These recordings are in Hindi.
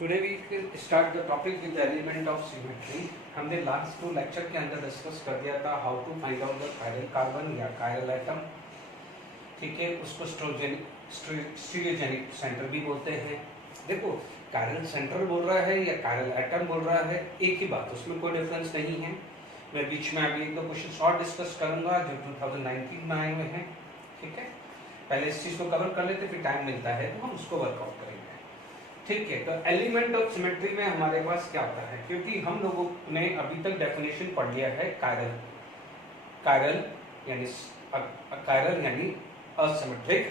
Today we start the topic with element of symmetry. हमने लास्ट 2 लेक्चर के अंदर डिस्कस कर दिया था how to find out the chiral carbon या कायरल एटम। ठीक है, उसको स्टीरियोजेनिक सेंटर भी बोलते हैं। देखो, कायरल सेंटर बोल रहा है या कायरल एटम बोल रहा है, एक ही बात, उसमें कोई डिफरेंस नहीं है। मैं बीच में अभी 1-2 क्वेश्चन शॉर्ट डिस्कस करूंगा जो 2019 में आए हुए हैं। ठीक है, पहले इस चीज को कवर कर लेते, फिर टाइम मिलता है तो हम उसको वर्कआउट करेंगे। ठीक है, तो एलिमेंट ऑफ सिमेट्री में हमारे पास क्या होता है, क्योंकि हम लोगों ने अभी तक डेफिनेशन पढ़ लिया है कायरल। कायरल यानी असिमेट्रिक।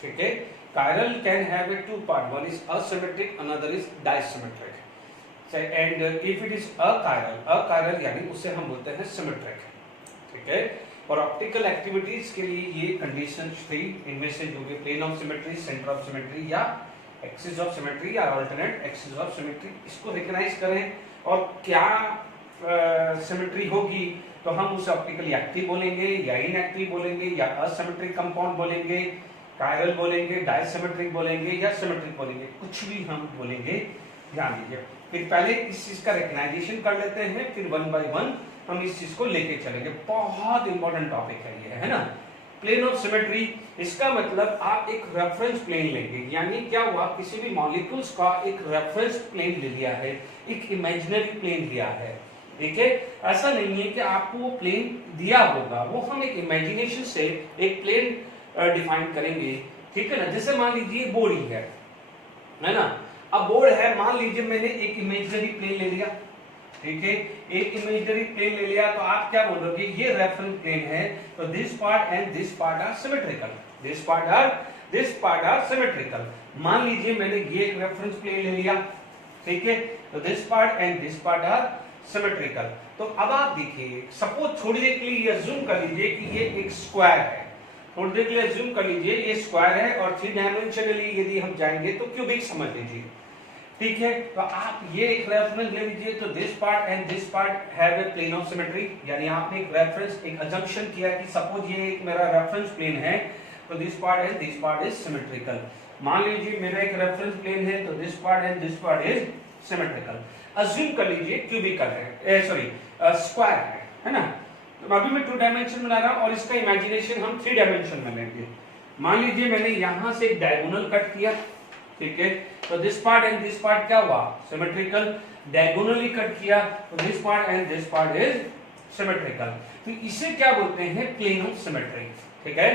ठीक है, chiral can have two part, one is asymmetric, another is dissymmetric. And if it is achiral यानी उसे हम बोलते हैं सिमेट्रिक। ठीक है, और ऑप्टिकल एक्टिविटीज के लिए ये कंडीशंस थी, इनमें से जो भी plane of symmetry, centre of symmetry या एक्सिस ऑफ सिमेट्री या अल्टरनेट एक्सिस ऑफ सिमेट्री, इसको रिकॉग्नाइज करें। और क्या सिमेट्री होगी तो हम उसे ऑप्टिकली एक्टिव बोलेंगे या इनएक्टिव बोलेंगे या असिमेट्रिक कंपाउंड बोलेंगे, कायरल बोलेंगे, डायसिमेट्रिक बोलेंगे या सिमेट्रिक बोलेंगे, कुछ भी हम बोलेंगे, ध्यान दीजिए। फिर पहले इस चीज का रिकॉग्नाइजेशन कर लेते हैं, फिर 1 बाय 1 हम इस चीज को लेके चलेंगे। बहुत इंपॉर्टेंट टॉपिक है ये, है ना। प्लेन ऑफ सिमेट्री, इसका मतलब आप एक रेफरेंस प्लेन लेंगे, यानी क्या हुआ, किसी भी मॉलिक्यूल्स का एक रेफरेंस प्लेन ले लिया है, एक इमेजिनरी प्लेन लिया है। ठीक है, ऐसा नहीं है कि आपको वो प्लेन दिया होगा, वो हम एक इमेजिनेशन से एक प्लेन डिफाइन करेंगे। ठीक है ना, जैसे मान लीजिए बोर्ड ही है ना। अब बोर्ड है, मान लीजिए मैंने एक इमेजिनरी प्लेन ले लिया। ठीक है, एक इमेजिनरी प्लेन ले लिया, तो आप क्या बोलोगे, ये रेफरेंस प्लेन है, तो this part and this part are symmetrical, this part are symmetrical. मान लीजिए मैंने ये एक रेफरेंस प्लेन ले लिया। ठीक है, तो this part and this part are symmetrical. तो अब आप देखिए, सपोज थोड़ी देर के लिए अज्यूम कर लीजिए कि ये एक स्क्वायर है, थोड़ी देर के लिए अज्यूम कर लीजिए ये स्क्वायर है, और 3 डायमेंशनली यदि हम जाएंगे तो क्यूबिक समझ लीजिए। ठीक है, तो आप ये एक रेफरेंस ले लीजिए, तो this part and this part have a plane of symmetry, यानी आपने एक रेफरेंस, एक अजम्पशन किया कि सपोज ये एक मेरा रेफरेंस प्लेन है, तो this part and this part is symmetrical. मान लीजिए मेरा एक रेफरेंस प्लेन है, तो this part and this part is symmetrical. Assume कर लीजिए क्यूबिकल है, स्क्वायर है ना। तो अभी मैं 2 डायमेंशन में ला रहा हूं और इसका इमेजिनेशन हम 3 डायमेंशन में लेंगे। मान लीजिए मैंने यहां से एक डायगोनल कट किया। ठीक है, तो this part and this part क्या हुआ, सिमेट्रिकल। डायगोनली कट किया, तो this part and this part is symmetrical. तो इसे क्या बोलते हैं, प्लेन ऑफ सिमेट्री। ठीक है,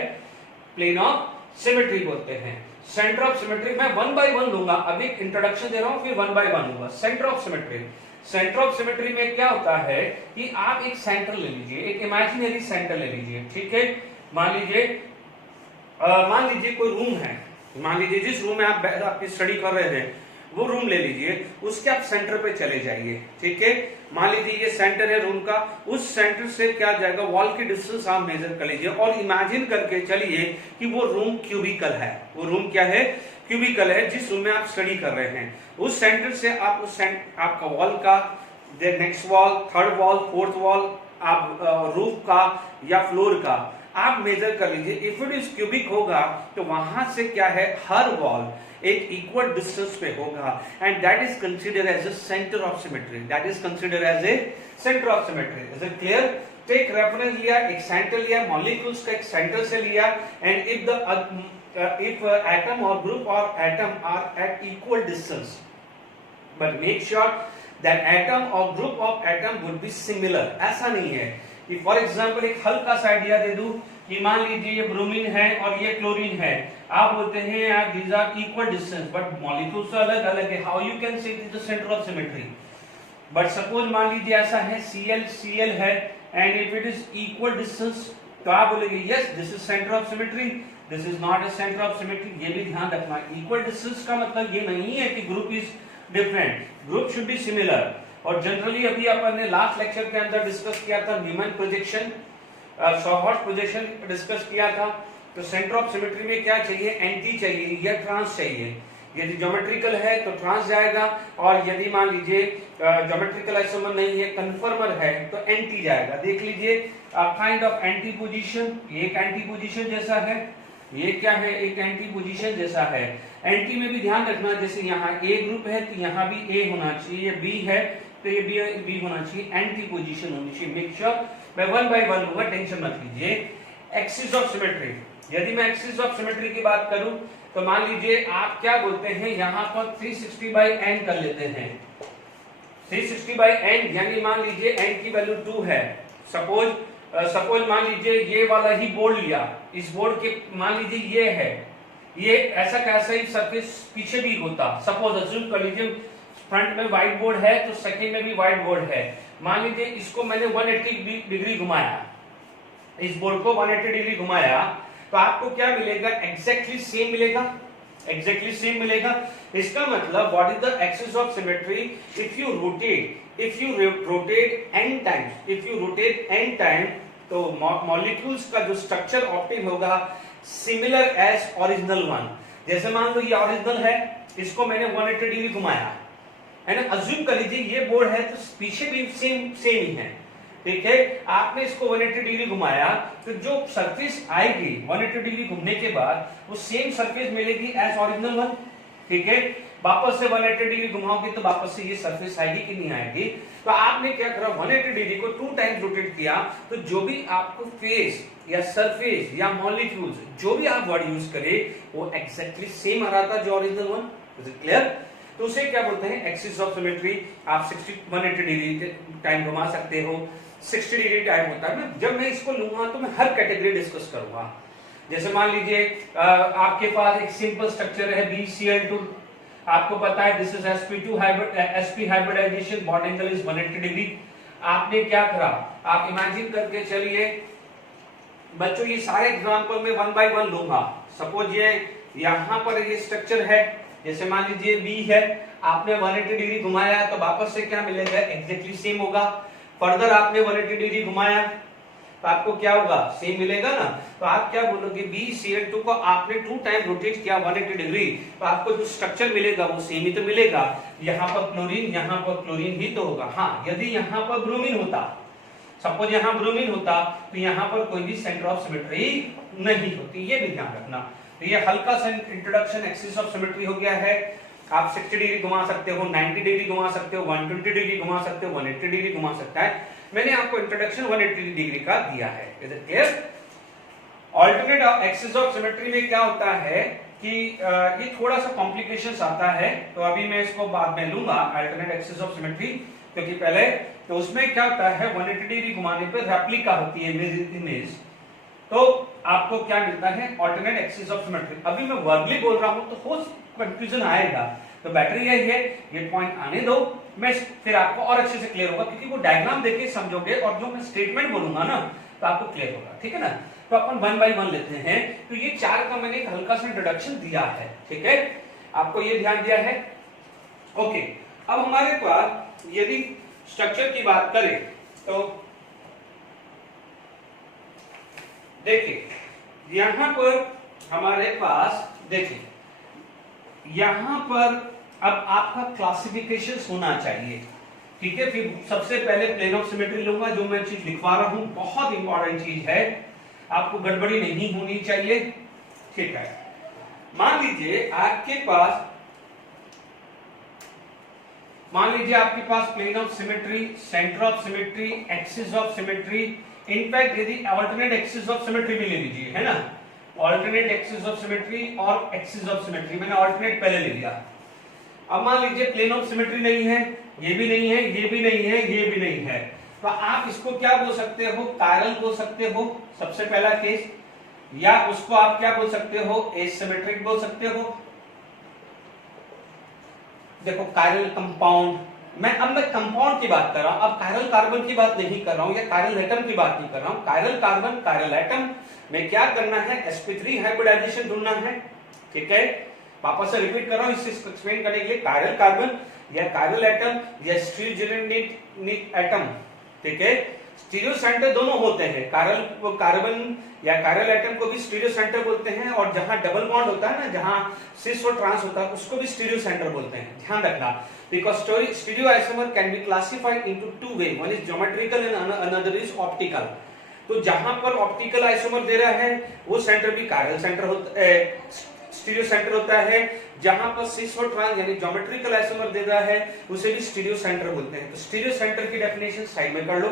प्लेन ऑफ सिमेट्री बोलते हैं। सेंटर ऑफ सिमेट्री मैं 1 बाय 1 लूंगा, अभी इंट्रोडक्शन दे रहा हूं, फिर 1 बाय 1 लूंगा। Centre of symmetry, centre of symmetry में क्या होता है कि आप एक सेंटर ले लीजिए, एक इमेजिनरी सेंटर ले लीजिए। ठीक है, मान लीजिए कोई रूम है, मान लीजिए जिस रूम में आप स्टडी कर रहे हैं वो रूम ले लीजिए, उसके आप सेंटर पे चले जाइए। ठीक है, मान लीजिए ये सेंटर है रूम का, उस सेंटर से क्या जाएगा, वॉल की डिस्टेंस आप मेजर कर लीजिए और इमेजिन करके चलिए कि वो रूम क्यूबिकल है। वो रूम क्या है, क्यूबिकल है, जिस रूम में आप स्टडी कर रहे हैं। उस सेंटर से आप आपका वॉल का, next wall, third wall, fourth wall, आप रूफ का या फ्लोर का आप मेजर कर लीजिए। इफ इट इज क्यूबिक होगा तो वहां से क्या है, हर वॉल एक इक्वल डिस्टेंस पे होगा, and that is considered as a centre of symmetry. That is considered as a centre of symmetry. Is it clear? तो एक रेफरेंस लिया, एक सेंटर लिया, मॉलिक्यूल्स का एक सेंटर से लिया, and if atom or group of atom are at equal distance, but make sure that atom or group of atom would be similar। ऐसा नहीं है कि फॉर एग्जांपल एक हल्का सा आइडिया दे दूं कि मान लीजिए ये ब्रोमीन है और ये क्लोरीन है, आप बोलते हैं यार these are equal distance but molecules तो अलग अलग है, how you can say it is the center of symmetry। but suppose मान लीजिए ऐसा है Cl है, and if it is equal distance तो आप बोलेंगे yes this is center of symmetry, this is not a center of symmetry। ये भी ध्यान रखना, इक्वल डिस्टेंस का मतलब ये नहीं है कि group is different, group should be similar. और जनरली अभी अपन ने लास्ट लेक्चर के अंदर डिस्कस किया था न्यूमैन प्रोजेक्शन, शॉहर्ट्ज प्रोजेक्शन डिस्कस किया था। तो सेंटर ऑफ सिमेट्री में क्या चाहिए, एंटी चाहिए या ट्रांस चाहिए। यदि ज्योमेट्रिकल है तो ट्रांस जाएगा, और यदि मान लीजिए ज्योमेट्रिकल आइसोमर नहीं है, कन्फर्मर है, तो एंटी जाएगा। देख लीजिए काइंड ऑफ एंटी पोजीशन, ये एक एंटी पोजीशन जैसा है। ये क्या है, एक एंटी पोजीशन जैसा है। एंटी में भी ध्यान रखना, जैसे यहाँ ए ग्रुप है तो यहाँ भी ए होना चाहिए, ये बी है तो ये बी होना चाहिए, एंटी पोजीशन होनी चाहिए। मेक श्योर मैं 1 by 1 लूंगा, टेंशन मत लीजिए। एक्सिस ऑफ सिमेट्री, यदि मैं एक्सिस ऑफ सिमेट्री की बात करूं तो मान लीजिए आप क्या बोलते हैं, यहां पर 360 by n कर लेते हैं। 360 by n यानी मान लीजिए n की वैल्यू 2 है। सपोज मान लीजिए ये वाला ही बोर्ड लिया, इस बोर्ड के मान लीजिए ये है, ये ऐसा कैसा ही सरफेस पीछे भी होता। सपोज अज्यूम कर लीजिए फ्रंट में व्हाइट बोर्ड है तो सेकंड में भी व्हाइट बोर्ड है। मान लीजिए इसको मैंने 180 डिग्री घुमाया, इस बोर्ड को 180 डिग्री घुमाया तो आपको क्या मिलेगा, एग्जैक्टली सेम मिलेगा, एग्जैक्टली सेम मिलेगा। इसका मतलब what is the axis of symmetry, if you rotate n times, if you rotate n time तो मॉलिक्यूल्स का जो स्ट्रक्चर ऑप्टेन होगा सिमिलर एज ओरिजिनल वन। जैसे मान लो ये ओरिजिनल है, इसको मैंने 180 डिग्री घुमाया है ना, अज्यूम कर लीजिए ये बोर्ड है तो पीछे भी सेम ही है, ठीक है। आपने इसको 180 डिग्री घुमाया तो जो सरफेस आएगी 180 डिग्री घूमने के बाद वो सेम सरफेस मिलेगी एज ओरिजिनल वन, ठीक है। वापस से 180 डिग्री घुमाओगे तो वापस से ये सरफेस आएगी कि नहीं आएगी। तो आपने क्या करा, 180 डिग्री को 2 टाइम्स रोटेट किया तो जो भी आपको फेस या सरफेस या मॉलिक्यूल्स जो भी आप वर्ड यूज करे वो एक्जैक्टली सेम आ रहा था जो original one. Is it clear? तो उसे क्या बोलते हैं, एक्सिस ऑफ सिमेट्री। आप 180 डिग्री टाइम घुमा सकते हो, 60 डिग्री टाइम होता है। जब मैं इसको लूंगा तो मैं हर कैटेगरी डिस्कस करूंगा। जैसे मान लीजिए आपके पास एक सिंपल स्ट्रक्चर है BCl2, आपको पता है this is sp hybridisation, bond angle is 180 degree. आपने क्या करा, आप इमेजिन करके चलिए बच्चों, ये सारे एग्जांपल में 1 by 1 लूंगा। सपोज ये यहां पर ये स्ट्रक्चर है, जैसे मान लीजिए B है, आपने 180 डिग्री घुमाया तो वापस से क्या मिलेगा, एग्जैक्टली सेम होगा। फर्दर आपने 180 डिग्री घुमाया तो आपको क्या होगा, सेम मिलेगा ना। तो आप क्या बोलोगे, BCl2 को आपने 2 टाइम रोटेट किया 180 डिग्री तो आपको जो स्ट्रक्चर मिलेगा वो सेम ही तो मिलेगा। यहाँ पर क्लोरीन, यहाँ पर क्लोरीन ही तो होगा। हाँ, यदि यहाँ पर ब्रोमीन होता, सपोज यहाँ ब्रोमीन होता तो यहाँ पर कोई भी सेंटर ऑफ सिमेट्री नहीं होती, ये भी ध्यान रखना। तो ये हल्का सा इंट्रोडक्शन एक्सिस ऑफ सिमेट्री हो गया है। आप 60 डिग्री घुमा सकते हो, 90 डिग्री घुमा सकते हो, 120 डिग्री घुमा सकते हो, 180 डिग्री घुमा सकता है। मैंने आपको इंट्रोडक्शन 180 डिग्री का दिया है। Is it clear? Alternate axis of symmetry में क्या होता है कि ये थोड़ा सा कॉम्प्लिकेशंस आता है, तो अभी मैं इसको बाद में लूंगा अल्टरनेट एक्सिस ऑफ सिमेट्री, क्योंकि पहले तो उसमें क्या होता है 180 डिग्री घुमाने पर रेप्लिका होती है इमेज, तो आपको क्या मिलता है, अल्टरनेट एक्सिस ऑफ सिमेट्री। अभी मैं वर्बली बोल रहा हूं तो हो कंफ्यूजन आएगा, तो बेटर यही है ये पॉइंट आने दो, मैं फिर आपको और अच्छे से क्लियर होगा, क्योंकि वो डायग्राम देके समझोगे और जो मैं स्टेटमेंट बोलूंगा ना तो आपको क्लियर होगा, ठीक है ना। तो अपन 1 by 1 लेते हैं। तो ये 4 का मैंने एक हल्का सा इंट्रोडक्शन दिया है, ठीक है, आपको ये ध्यान दिया है। ओके, अब हमारे पास यदि स्ट्रक्चर की बात करें तो देखिए यहां पर हमारे पास, देखिए यहां पर अब आपका क्लासिफिकेशन होना चाहिए, ठीक है। फिर सबसे पहले प्लेन ऑफ सिमेट्री लूंगा, जो मैं चीज लिखवा रहा हूं बहुत इंपॉर्टेंट चीज है, आपको गड़बड़ी नहीं होनी चाहिए, ठीक है। मान लीजिए आपके पास plane of symmetry, centre of symmetry, axis of symmetry, in fact यदि अल्टरनेट एक्सिस ऑफ सिमेट्री भी ले लीजिए, है ना, अल्टरनेट एक्सिस ऑफ सिमेट्री और एक्सिस ऑफ सिमेट्री, मैंने अल्टरनेट पहले ले लिया। अब मान लीजिए प्लेन ऑफ सिमेट्री नहीं है, ये भी नहीं है, ये भी नहीं है, ये भी नहीं है, तो आप इसको क्या बोल सकते हो, कायरल बोल सकते हो, सबसे पहला केस, या उसको आप क्या बोल सकते हो, एसिमेट्रिक बोल सकते हो। देखो कायरल कंपाउंड, मैं कंपाउंड की बात कर रहा हूं, अब कायरल कार्बन की बात नहीं कर रहा हूं या कायरल एटम की बात नहीं कर रहा हूं। कायरल कार्बन, कायरल एटम में क्या करना है, sp3 हाइब्रिडाइजेशन ढूंढना है, ठीक है। वापस से रिपीट कर रहा हूं इसे एक्सप्लेन करने के लिए, कायरल कार्बन या कायरल एटम या स्टीरियोजेनिक एटम, ठीक है। स्टीरियो सेंटर दोनों होते हैं, कार्बन या कायरल एटम को भी स्टीरियो सेंटर बोलते हैं, और जहां डबल बॉन्ड होता है ना, जहां सिस और ट्रांस होता है, उसको भी स्टीरियो सेंटर बोलते हैं, ध्यान रखना। Because stereoisomer can be classified into 2 ways, one is geometrical and another is optical. तो जहां पर ऑप्टिकल आइसोमर दे रहा है वो सेंटर भी कायरल सेंटर होता है, स्टीरियो सेंटर होता है। जहां पर सिस और ट्रांस यानी ज्योमेट्रिकल आइसोमर दे रहा है उसे भी स्टीरियो सेंटर बोलते हैं। तो स्टीरियो सेंटर की डेफिनेशन साइड में कर लो।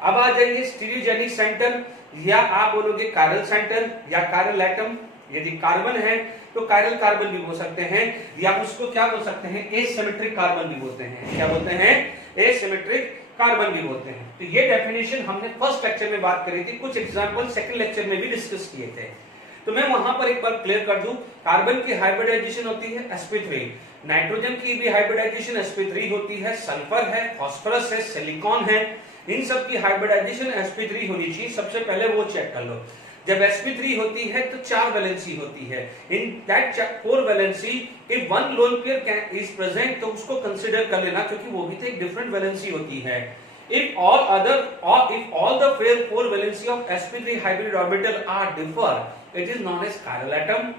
अब आ जाइए स्टीरियोजेनिक सेंटर, या आप बोलोगे कायरल सेंटर या कायरल एटम। यदि कार्बन है तो कायरल कार्बन भी बोल सकते हैं, या उसको क्या बोल सकते हैं, एसिमेट्रिक कार्बन भी बोलते हैं। क्या बोलते हैं? एसिमेट्रिक कार्बन भी बोलते हैं। तो ये डेफिनेशन हमने फर्स्ट लेक्चर में बात करी थी, कुछ एग्जांपल सेकंड लेक्चर में भी डिस्कस किए थे। तो मैं वहां पर एक बार क्लियर कर दूं, कार्बन की हाइब्रिडाइजेशन होती है sp3, नाइट्रोजन की भी हाइब्रिडाइजेशन sp3 होती है, सल्फर है, फास्फोरस है, सिलिकॉन है, इन सब की हाइब्रिडाइजेशन sp3 होनी चाहिए। सबसे पहले वो चेक कर लो। जब sp3 होती है तो 4 वैलेंसी होती है। In that 4 valency if one lone pair is present तो उसको कंसीडर कर लेना, क्योंकि वो भी तो एक डिफरेंट वैलेंसी होती है। If all the 4 valency of sp3 hybrid orbital are differ, it is known as chiral atom।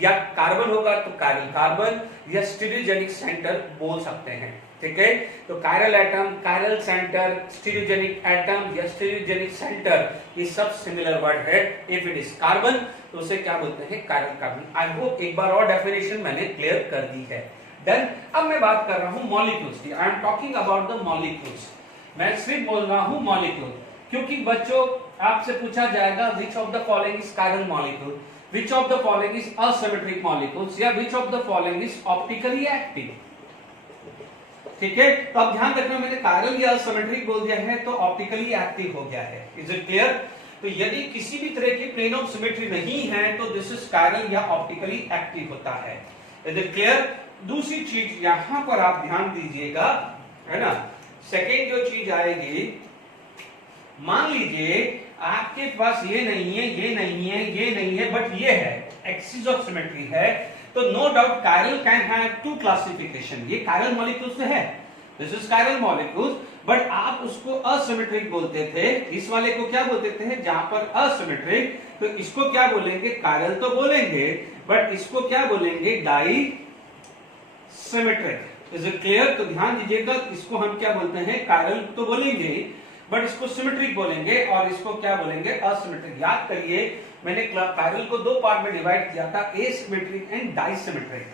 या कार्बन होगा तो कायरल कार्बन या स्टीरियोजेनिक सेंटर बोल सकते हैं। ठीक है, तो chiral atom, chiral centre, stereogenic atom या स्टीरियोजेनिक सेंटर, ये सब सिमिलर वर्ड है। इफ इट इज कार्बन तो उसे क्या बोलते हैं? Chiral carbon. आई होप एक बार और डेफिनेशन मैंने क्लियर कर दी है। डन। अब मैं बात कर रहा हूं मॉलिक्यूल्स की। I am talking about the molecules. मैं सिर्फ बोल रहा हूं मॉलिक्यूल, क्योंकि बच्चों आपसे पूछा जाएगा which of the following is chiral molecule, which of the following is asymmetric molecules, या which of the following is optically active. ठीक है, तो अब ध्यान रखना, मैंने कायरल या असिमेट्रिक बोल दिया है तो ऑप्टिकली एक्टिव हो गया है। Is it clear? तो यदि किसी भी तरह की प्लेन ऑफ सिमेट्री नहीं है तो दिस इज कायरल या ऑप्टिकली एक्टिव होता है। Is it clear? दूसरी चीज यहां पर आप ध्यान दीजिएगा, है ना। सेकेंड जो चीज आएगी, मान लीजिए आपके पास ये नहीं है, ये नहीं है, ये नहीं है, बट ये है, एक्सिस ऑफ सिमेट्री है, तो no doubt chiral can have 2 classification. ये कायरल मॉलिक्यूल्स है, this is chiral molecules, but आप उसको असिमेट्रिक बोलते थे। इस वाले को क्या बोलते थे? जहां पर असिमेट्रिक, तो इसको क्या बोलेंगे? कायरल तो बोलेंगे, बट इसको क्या बोलेंगे? Dissymmetric. Is it clear? तो ध्यान दीजिएगा, इसको हम क्या बोलते हैं? कायरल तो बोलेंगे, बट इसको सिमेट्रिक बोलेंगे, और इसको क्या बोलेंगे? असिमेट्रिक। याद करिए, मैंने कायरल को 2 पार्ट में डिवाइड किया था, एसिमेट्रिक एंड डाइसिमेट्रिक।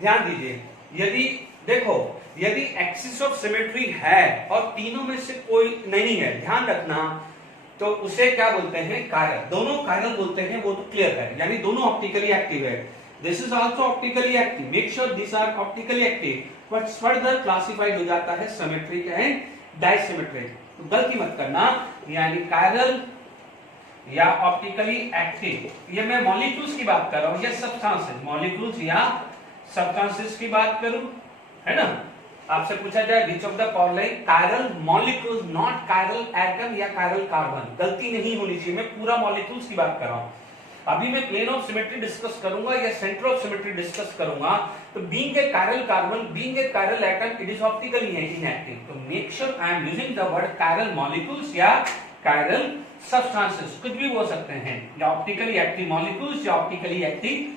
ध्यान दीजिए, यदि देखो, यदि एक्सिस ऑफ सिमेट्री है और तीनों में से कोई नहीं है, ध्यान रखना, तो उसे क्या बोलते हैं? कायरल। दोनों कायरल बोलते हैं, वो तो क्लियर है, यानी दोनों ऑप्टिकली एक्टिव है। This is also optically active, make sure this are optically active, but further classified हो जाता है सिमेट्रिक एंड डाइसिमेट्रिक। तो गलती मत करना, यानी कायरल या ऑप्टिकली एक्टिव। ये मैं मॉलिक्यूल्स की बात कर रहा हूं या सब्सटेंसेस, मॉलिक्यूल्स या सब्सटेंसेस की बात करूं, है ना। आपसे पूछा जाए विच of the following chiral molecules, not chiral atom या कायरल कार्बन। गलती नहीं होनी चाहिए, मैं पूरा मॉलिक्यूल्स की बात कर रहा हूं। अभी मैं प्लेन ऑफ सिमेट्री डिस्कस करूंगा या सेंटर ऑफ सिमेट्री डिस्कस करूंगा, तो being a chiral carbon, being a chiral atom, it is optically inactive. तो make sure I am using the word chiral molecules या कायरल सब्सटेंसेस, कुछ भी बोल सकते हैं, या ऑप्टिकली एक्टिव मॉलिक्यूल्स या optically active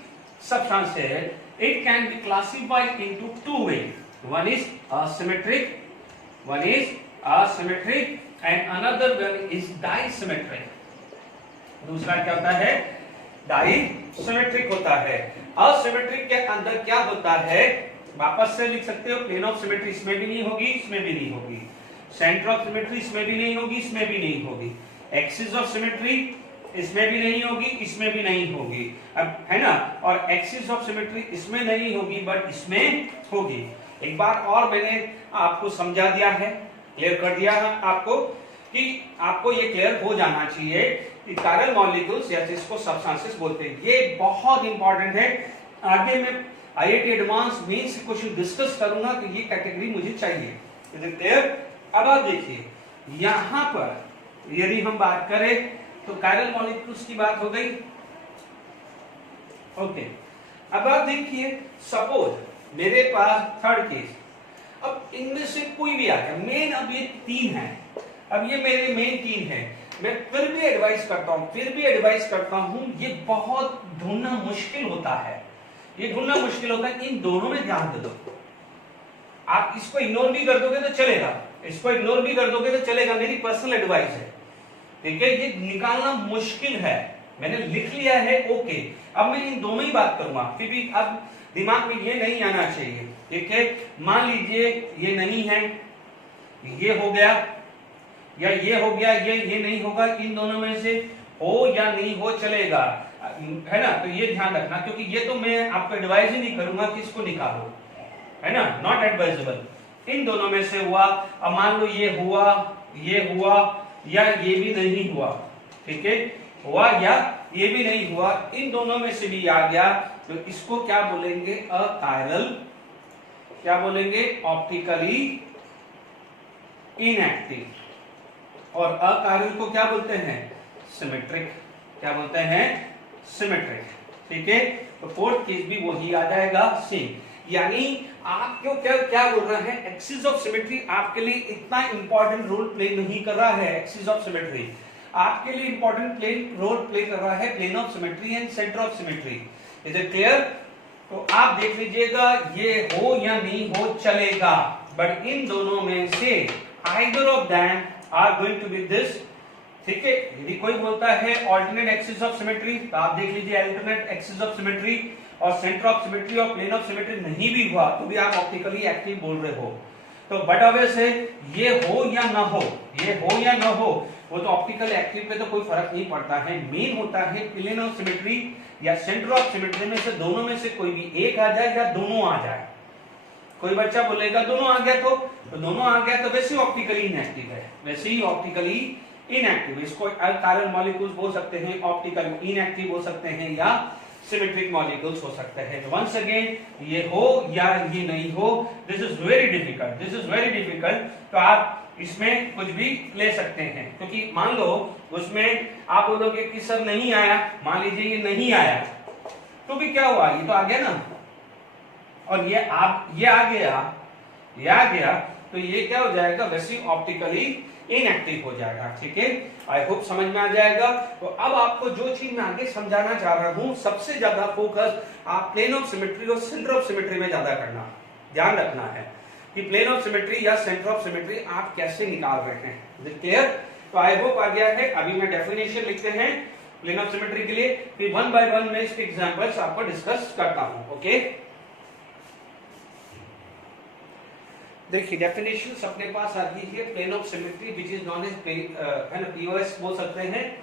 substances. It can be classified into 2 way, one is asymmetric, and another one is disymmetric। दूसरा क्या होता है? डाइसिमेट्रिक होता है। असिमेट्रिक के अंदर क्या होता है? वापस से लिख सकते हो, प्लेन ऑफ सिमेट्री इसमें भी नहीं होगी, इसमें भी नहीं होगी, सेंटर ऑफ सिमेट्री इसमें भी नहीं होगी, इसमें भी नहीं होगी, एक्सिस ऑफ सिमेट्री इसमें भी नहीं होगी, इसमें भी नहीं होगी, अब है ना, और एक्सिस ऑफ सिमेट्री इसमें नहीं होगी, बट इसमें होगी। एक बार और मैंने आपको समझा दिया है, क्लियर कर दिया है आपको, कि आपको ये क्लियर हो जाना चाहिए कि कायरल मॉलिक्यूल्स या जिसको सब्सटेंसेस बोलते हैं, ये बहुत इंपॉर्टेंट है। आगे मैं IIT advance mains question discuss करूंगा कि ये कैटेगरी मुझे चाहिए। क्लियर? अब आप देखिए, यहां पर यदि हम बात करें तो कायरल मॉलिक्यूल्स की बात हो गई। ओके, अब आप देखिए, सपोज मेरे पास थर्ड केस, अब इनमें से कोई भी आ गया, मेन अब ये 3 है, अब ये मेरे मेन 3 है, मैं फिर भी एडवाइस करता हूं, ये बहुत ढूंढना मुश्किल होता है, इन दोनों में ध्यान दे दो। आप इसको इग्नोर भी कर दोगे तो चलेगा, मेरी पर्सनल एडवाइस है, ठीक है, ये निकालना मुश्किल है, मैंने लिख लिया है ओके। अब मैं इन दोनों ही बात करूंगा, फिर भी अब दिमाग में ये नहीं आना चाहिए, ठीक है। मान लीजिए ये नहीं है, ये हो गया, या ये हो गया, ये नहीं होगा, इन दोनों में से हो या नहीं हो चलेगा, है ना। तो ये ध्यान रखना, क्योंकि ये तो मैं आपको एडवाइस ही नहीं करूंगा कि इसको निकालो, है ना, नॉट एडवाइजेबल। इन दोनों में से हुआ, अब मान लो ये हुआ, ये हुआ, या ये भी नहीं हुआ, ठीक है, हुआ या ये भी नहीं हुआ, इन दोनों में से भी आ गया, तो इसको क्या बोलेंगे, अकायरल, क्या बोलेंगे, ऑप्टिकली इनएक्टिव। और अकायरल को क्या बोलते हैं, सिमेट्रिक, क्या बोलते हैं, सिमेट्रिक, ठीक है। तो फोर्थ केस भी वही आ जाएगा, सेम। यानी आपको क्या बोल रहा है, एक्सिस ऑफ सिमेट्री आपके लिए इतना इंपॉर्टेंट रोल प्ले नहीं कर रहा है। एक्सिस ऑफ सिमेट्री आपके लिए इंपॉर्टेंट रोल प्ले कर रहा है plane of symmetry and centre of symmetry. Is it clear? तो आप देख लीजिएगा, ये हो या नहीं हो चलेगा, बट इन दोनों में से either of them are going to be this, ठीक है। यदि कोई बोलता है ऑल्टरनेट एक्सिस ऑफ सिमेट्री, तो आप देख लीजिए अल्टरनेट एक्सिस ऑफ सिमेट्री और सेंटर ऑफ सिमेट्री और प्लेन ऑफ सिमेट्री नहीं भी हुआ तो भी आप ऑप्टिकली एक्टिव बोल रहे हो। तो बट ऑब्वियस है, ये हो या ना हो, ये हो या ना हो, वो तो ऑप्टिकल एक्टिव पे तो कोई फर्क नहीं पड़ता है। मेन होता है प्लेन ऑफ सिमेट्री या सेंटर ऑफ सिमेट्री में से दोनों में से कोई भी एक आ जाए या दोनों आ जाए। कोई बच्चा बोलेगा दोनों आ गया, तो दोनों आ गया तो वैसे ही ऑप्टिकली इनएक्टिव है, वैसे ही ऑप्टिकली इनएक्टिव। इसको अकायरल मॉलिक्यूल्स बोल सकते हैं, ऑप्टिकल इनएक्टिव हो सकते हैं, या सिमेट्रिक मॉलिक्यूल्स हो सकते हैं। वंस अगेन, ये हो या ये नहीं हो, this is very difficult, this is very difficult. तो आप इसमें कुछ भी ले सकते हैं, क्योंकि मान लो उसमें आप बोलोगे कि सर नहीं आया, मान लीजिए ये नहीं आया, तो भी क्या हुआ, ये तो आ गया ना, और ये आ गया, ये आ गया, तो ये क्या हो जाएगा, वैसे ऑप्टिकली इनएक्टिव हो जाएगा, ठीक है। आई होप समझ में आ जाएगा। तो अब आपको जो चीज मैं आगे समझाना चाह रहा हूं, सबसे ज्यादा फोकस आप प्लेन ऑफ सिमेट्री और सेंटर ऑफ सिमेट्री में ज्यादा करना, ध्यान रखना है कि प्लेन ऑफ सिमेट्री या सेंटर ऑफ सिमेट्री आप कैसे निकाल रहे हैं। Is clear? तो आई होप आ गया है। अभी मैं डेफिनेशन लिखते हैं प्लेन ऑफ सिमेट्री के लिए, फिर वन बाय वन मैं इसके एग्जांपल्स आपको डिस्कस करता हूं। ओके, देखिए डेफिनेशन अपने पास आ गई है। Plane of symmetry which is known as है ना, पीओएस बोल सकते हैं।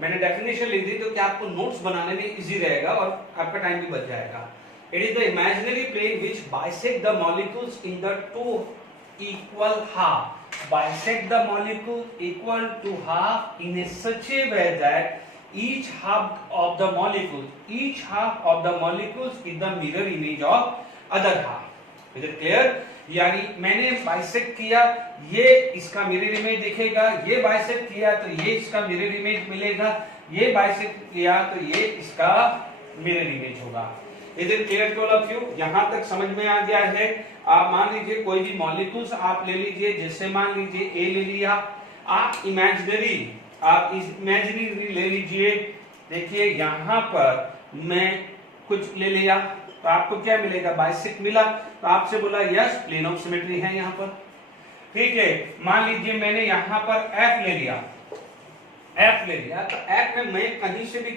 मैंने डेफिनेशन लिख दी तो क्या आपको नोट्स बनाने में इजी रहेगा और आपका टाइम भी बच जाएगा। It is the imaginary plane which bisect the molecules in the two equal half. Bisect the molecule equal to half in a such a way that each half of the molecules is the mirror image of other half. Is it clear? यानी मैंने बाइसेक्ट किया, ये इसका मिरर इमेज दिखेगा, ये बाइसेक्ट किया तो ये इसका मिरर इमेज मिलेगा, ये बाइसेक्ट किया तो ये इसका मिरर इमेज होगा। Is it clear to all of you? यहां तक समझ में आ गया है। आप मान लीजिए कोई भी मॉलिक्यूल्स आप ले लीजिए, जैसे मान लीजिए ए ले लिया, आप इमेजिनरी ले लीजिए। देखिए यहां पर मैं कुछ ले लिया तो आपको क्या मिलेगा, बाइसेक्ट मिला, तो आपसे बोला यस प्लेन ऑफ सिमेट्री है यहां पर, ठीक है। मान लीजिए मैंने यहां पर एफ ले लिया, तो एफ में मैं कहीं से भी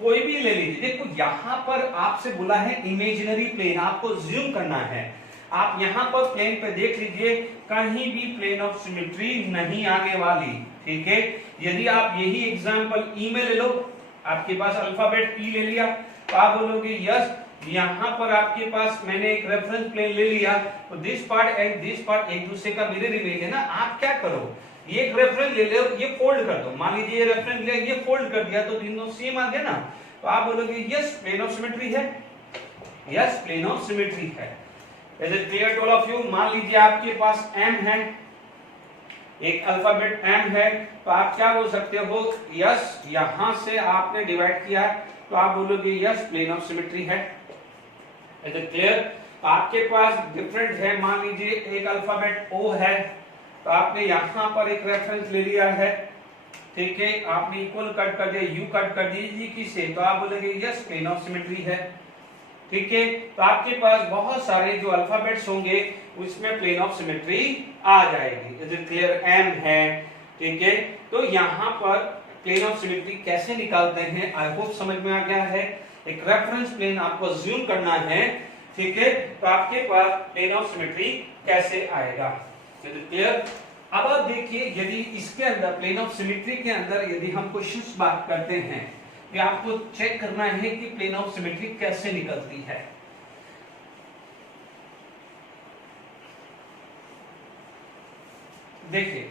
कोई भी ले लीजिए। देखो यहां पर आपसे बोला है इमेजिनरी प्लेन, आपको ज्यूम करना है। आप यहां पर प्लेन पे देख लीजिए, कहीं भी प्लेन ऑफ सिमेट्री नहीं आने वाली, ठीक है। यदि आप यही एग्जांपल ई में ले लो, आपके पास अल्फाबेट ई ले लिया, तो आप बोलोगे यस, यहां पर आपके पास मैंने एक रेफरेंस प्लेन ले लिया, तो this part and this part एक दूसरे का मिरर इमेज है ना। आप क्या करो, ये एक रेफरेंस ले लो, ये फोल्ड कर दो। मान लीजिए ये रेफरेंस लिया, ये फोल्ड कर दिया, तो तीनों सेम आ गया ना। तो आप बोलोगे यस प्लेन ऑफ सिमेट्री है, यस प्लेन ऑफ सिमेट्री है। Is it clear to all of you? मान लीजिए आपके पास एम है, एक अल्फाबेट एम है, तो आप क्या बोल सकते हो, यस यहां से आपने डिवाइड किया तो आप बोलोगे यस प्लेन ऑफ सिमेट्री है। Is it clear? आपके पास डिफरेंट है, मान लीजिए एक अल्फाबेट ओ है, तो आपने यहां पर एक रेफरेंस ले लिया है, ठीक है। आपने इक्वल कट कर दिया, यू कट कर दीजिए किसे, तो आप बोलेंगे यस प्लेन ऑफ सिमेट्री है, ठीक है। तो आपके पास बहुत सारे जो अल्फाबेट्स होंगे उसमें प्लेन ऑफ सिमेट्री आ जाएगी। Is it clear? एम है, ठीक है। तो यहाँ पर प्लेन ऑफ सिमेट्री कैसे निकालते हैं, आई होप समझ में आ गया है। एक रेफरेंस प्लेन आपको अज्यूम करना है, ठीक है, तो आपके पास प्लेन ऑफ सिमेट्री कैसे आएगा, क्लियर। अब आप देखिए, यदि इसके अंदर प्लेन ऑफ सिमेट्री के अंदर यदि हम क्वेश्चंस बात करते हैं कि आपको चेक करना है कि प्लेन ऑफ सिमेट्री कैसे निकलती है। देखिए,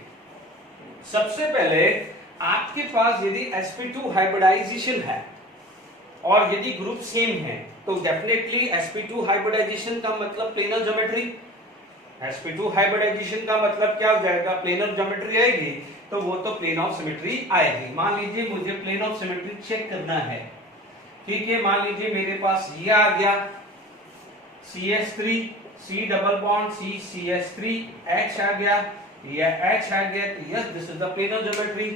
सबसे पहले आपके पास यदि sp2 हाइब्रिडाइजेशन है और यदि ग्रुप सेम है तो डेफिनेटली sp2 हाइब्रिडाइजेशन का मतलब प्लेनर ज्योमेट्री। sp2 हाइब्रिडाइजेशन का मतलब क्या हो जाएगा, प्लेनर ज्योमेट्री आएगी, तो वो तो प्लेन ऑफ सिमेट्री आएगी। मान लीजिए मुझे प्लेन ऑफ सिमेट्री चेक करना है, ठीक है। मान लीजिए मेरे पास ये आ गया CS3 C double bond C CS3 H आ गया, यह H आ गया, तो yes this is the planar geometry.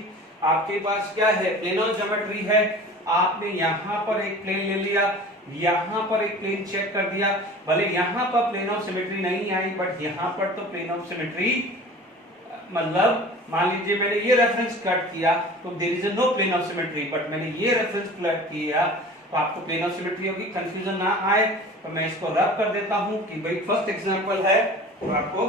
आपके पास क्या है, प्लेनर ज्योमेट्री है। आपने यहाँ पर एक प्लेन ले लिया, यहाँ पर एक प्लेन चेक कर दिया, भले यहाँ पर प्लेन ऑफ सिमेट्री नहीं आई बट यहाँ पर तो प्लेन ऑफ सिमेट्री, मतलब मान लीजिए मैंने ये रेफरेंस कट किया तो there is no plane of symmetry, but मैंने ये रेफरेंस कट किया तो आपको प्लेन ऑफ सिमेट्री होगी, कंफ्यूजन ना आए। तो मैं इसको रब कर देता हूं कि भाई फर्स्ट एग्जांपल है, तो आपको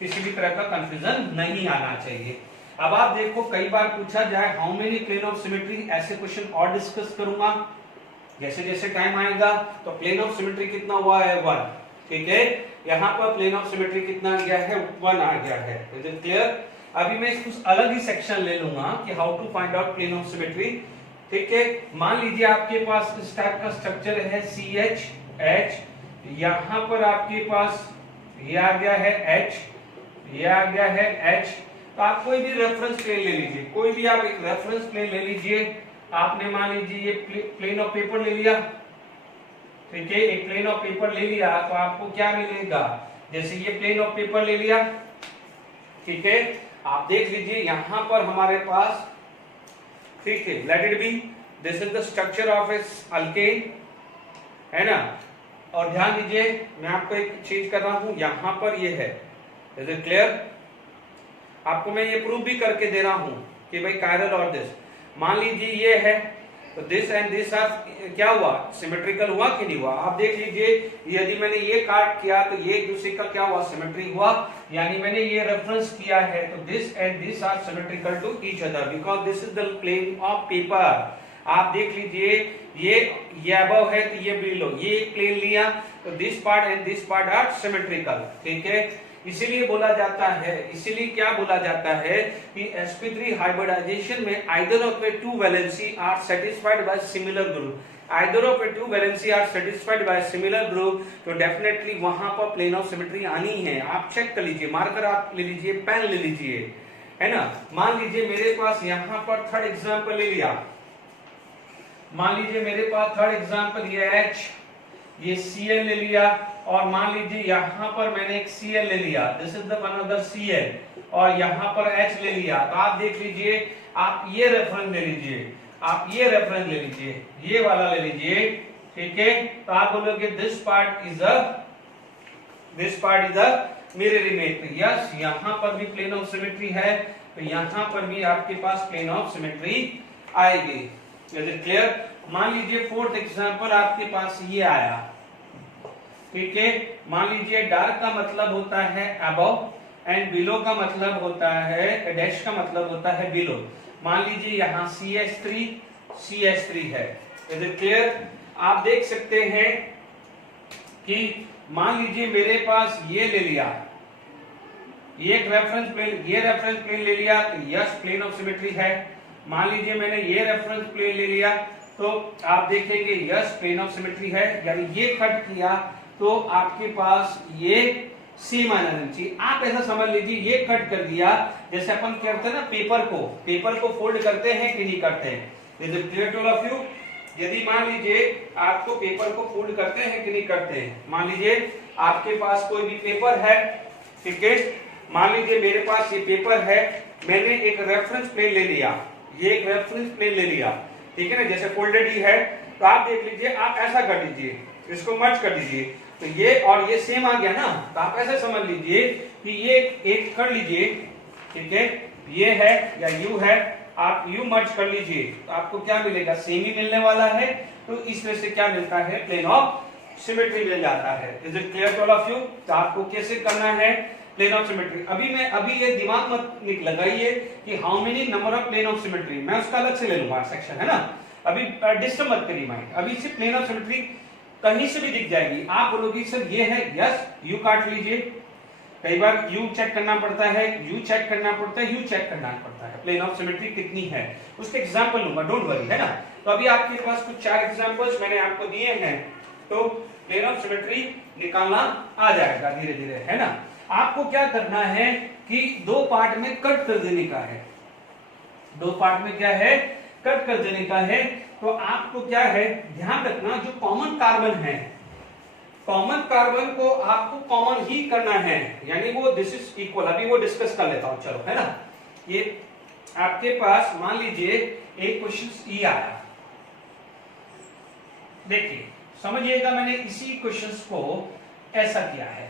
किसी भी तरह का कंफ्यूजन नहीं आना चाहिए। अब आप देखो, कई बार पूछा जाए how many plane of symmetry, ऐसे क्वेश्चन और डिस्कस करूंगा जैसे जैसे टाइम आएगा। तो प्लेन ऑफ सिमेट्री कितना हुआ है, 1, ठीक है। यहाँ पर प्लेन ऑफ सिमेट्री कितना आ गया है, 1 आ गया है, इज इट क्लियर। अभी मैं कुछ अलग ही सेक्शन ले लूंगा कि how to find out plane of symmetry, ठीक है। मान लीजिए आपके पास इस टाइप का स्ट्रक्चर है CH H, यहाँ पर आपके पास ये आ गया है H, ये आ गया है H। तो आप कोई भी रेफरेंस प्लेन ले लीजिए, कोई भी आप एक रेफरेंस प्लेन ले लीजिए। आपने मान लीजिए ये प्लेन ऑफ पेपर ले लिया, ठीक है, एक प्लेन ऑफ पेपर ले लिया, तो आपको क्या मिलेगा, जैसे ये प्लेन ऑफ पेपर ले लिया, ठीक है। आप देख लीजिए यहाँ पर हमारे पास, ठीक है, let it be, this is the structure of A alkane, है ना। और ध्यान दीजिए, मैं आपको एक चीज कर रहा हूं, यहां पर ये है, इज इट क्लियर। आपको मैं ये प्रूव भी करके दे रहा हूं कि भाई कायरल और दिस, मान लीजिए ये है, तो दिस एंड दिस आर क्या हुआ, सिमेट्रिकल हुआ कि नहीं हुआ। आप देख लीजिए, यदि मैंने ये काट किया तो ये एक दूसरे का क्या हुआ, सिमेट्री हुआ, यानी मैंने ये रेफरेंस किया है, तो this and this are symmetrical to each other because this is the plane of paper. आप देख लीजिए, ये अबव है तो ये बिलो, ये एक प्लेन लिया, तो this part and this part are symmetrical, ठीक है। इसीलिए बोला जाता है, इसीलिए क्या बोला जाता है कि sp3 हाइब्रिडाइजेशन में either of a two valency are satisfied by similar group, either of a two valency are satisfied by similar group, तो डेफिनेटली वहां पर प्लेन ऑफ सिमेट्री आनी है। आप चेक कर लीजिए, मार्कर आप ले लीजिए, पेन ले लीजिए, है ना। मान लीजिए मेरे पास यहाँ पर थर्ड एग्जाम्पल ले लिया, मान लीजिए मेरे पास थर्ड एग्जाम्पल ये H, ये Cl ले लिया, और मान लीजिए यहाँ पर मैंने एक Cl ले लिया, this is the one other Cl, और यहाँ पर H ले लिया। तो आप देख लीजिए, आप ये रेफरेंस ले लीजिए, आप ये रेफरेंस ले लीजिए, ये वाला ले लीजिए, ठीक है। तो आप बोलोगे this part is a mirror image. Yes, यहाँ पर भी प्लेन ऑफ सिमेट्री है, तो यहाँ पर भी आपके पास प्लेन ऑफ सिमेट्री आएगी, इज इट क्लियर। मान लीजिए फोर्थ एग्जांपल आपके पास ये आया, ठीक है। मान लीजिए डार्क का मतलब होता है अबव एंड बिलो का मतलब होता है, डैश का मतलब होता है बिलो। मान लीजिए यहाँ CH3 है, इज इट क्लियर। आप देख सकते हैं कि मान लीजिए मेरे पास ये ले लिया, ये एक रेफरेंस प्लेन, ये रेफरेंस प्लेन ले लिया, तो यस प्लेन ऑफ सिमेट्री है। मान लीजिए मैंने ये रेफरेंस प्लेन ले लिया, तो आप देखेंगे यस प्लेन ऑफ सिमेट्री है, यानी ये कट किया तो आपके पास ये सेम आना चाहिए। आप ऐसा समझ लीजिए, ये कट कर दिया, जैसे अपन करते हैं ना पेपर को फोल्ड करते हैं कि नहीं करते हैं, is it clear to all of you. यदि मान लीजिए आपको पेपर को फोल्ड करते हैं कि नहीं करते हैं, मान लीजिए आपके पास कोई भी पेपर है, ठीक है, मान लीजिए मेरे पास ये पेपर है, मैंने एक रेफरेंस प्लेन ले लिया, ये एक रेफरेंस प्लेन ले लिया, ठीक है ना, जैसे फोल्डेड ही है। तो आप देख लीजिए, आप ऐसा कर दीजिए, इसको मर्ज कर दीजिए, तो ये और ये सेम आ गया ना। तो आप ऐसा समझ लीजिए कि ये एक कर लीजिए, ठीक है, ये है या यू है, आप यू मर्ज कर लीजिए तो आपको क्या मिलेगा, सेम ही मिलने वाला है। तो इस तरह से क्या मिलता है, प्लेन ऑफ सिमेट्री मिल जाता है। Is it clear to all of you? तो आपको कैसे करना है प्लेन ऑफ सिमेट्री। अभी ये दिमाग मत लगाइए कि how many number of plane of symmetry, मैं उसका अलग से ले लूंगा सेक्शन, है ना। अभी डिस्टर्ब मत करिए माइंड, अभी सिर्फ प्लेन ऑफ सिमेट्री कहीं से भी दिख जाएगी, आप बोलोगे सर ये है, यस यू काट लीजिए। कई बार यू चेक करना पड़ता है, यू चेक करना पड़ता है, यू चेक करना पड़ता है प्लेन ऑफ सिमेट्री कितनी है, उसके एग्जांपल लूंगा, डोंट वरी, है ना। तो अभी आपके पास कुछ 4 एग्जांपल्स मैंने आपको दिए हैं, तो प्लेन ऑफ सिमेट्री निकालना आ जाएगा धीरे धीरे, है ना। आपको क्या करना है कि 2 पार्ट में कट कर देने का है, 2 पार्ट में क्या है, कट कर देने का है। तो आपको क्या है, ध्यान रखना जो कॉमन कार्बन है, कॉमन कार्बन को आपको कॉमन ही करना है, यानी वो दिस इज इक्वल, अभी वो डिस्कस कर लेता हूं, चलो, है ना। ये आपके पास मान लीजिए एक क्वेश्चन ये आया, देखिए समझिएगा, मैंने इसी क्वेश्चन को ऐसा किया है,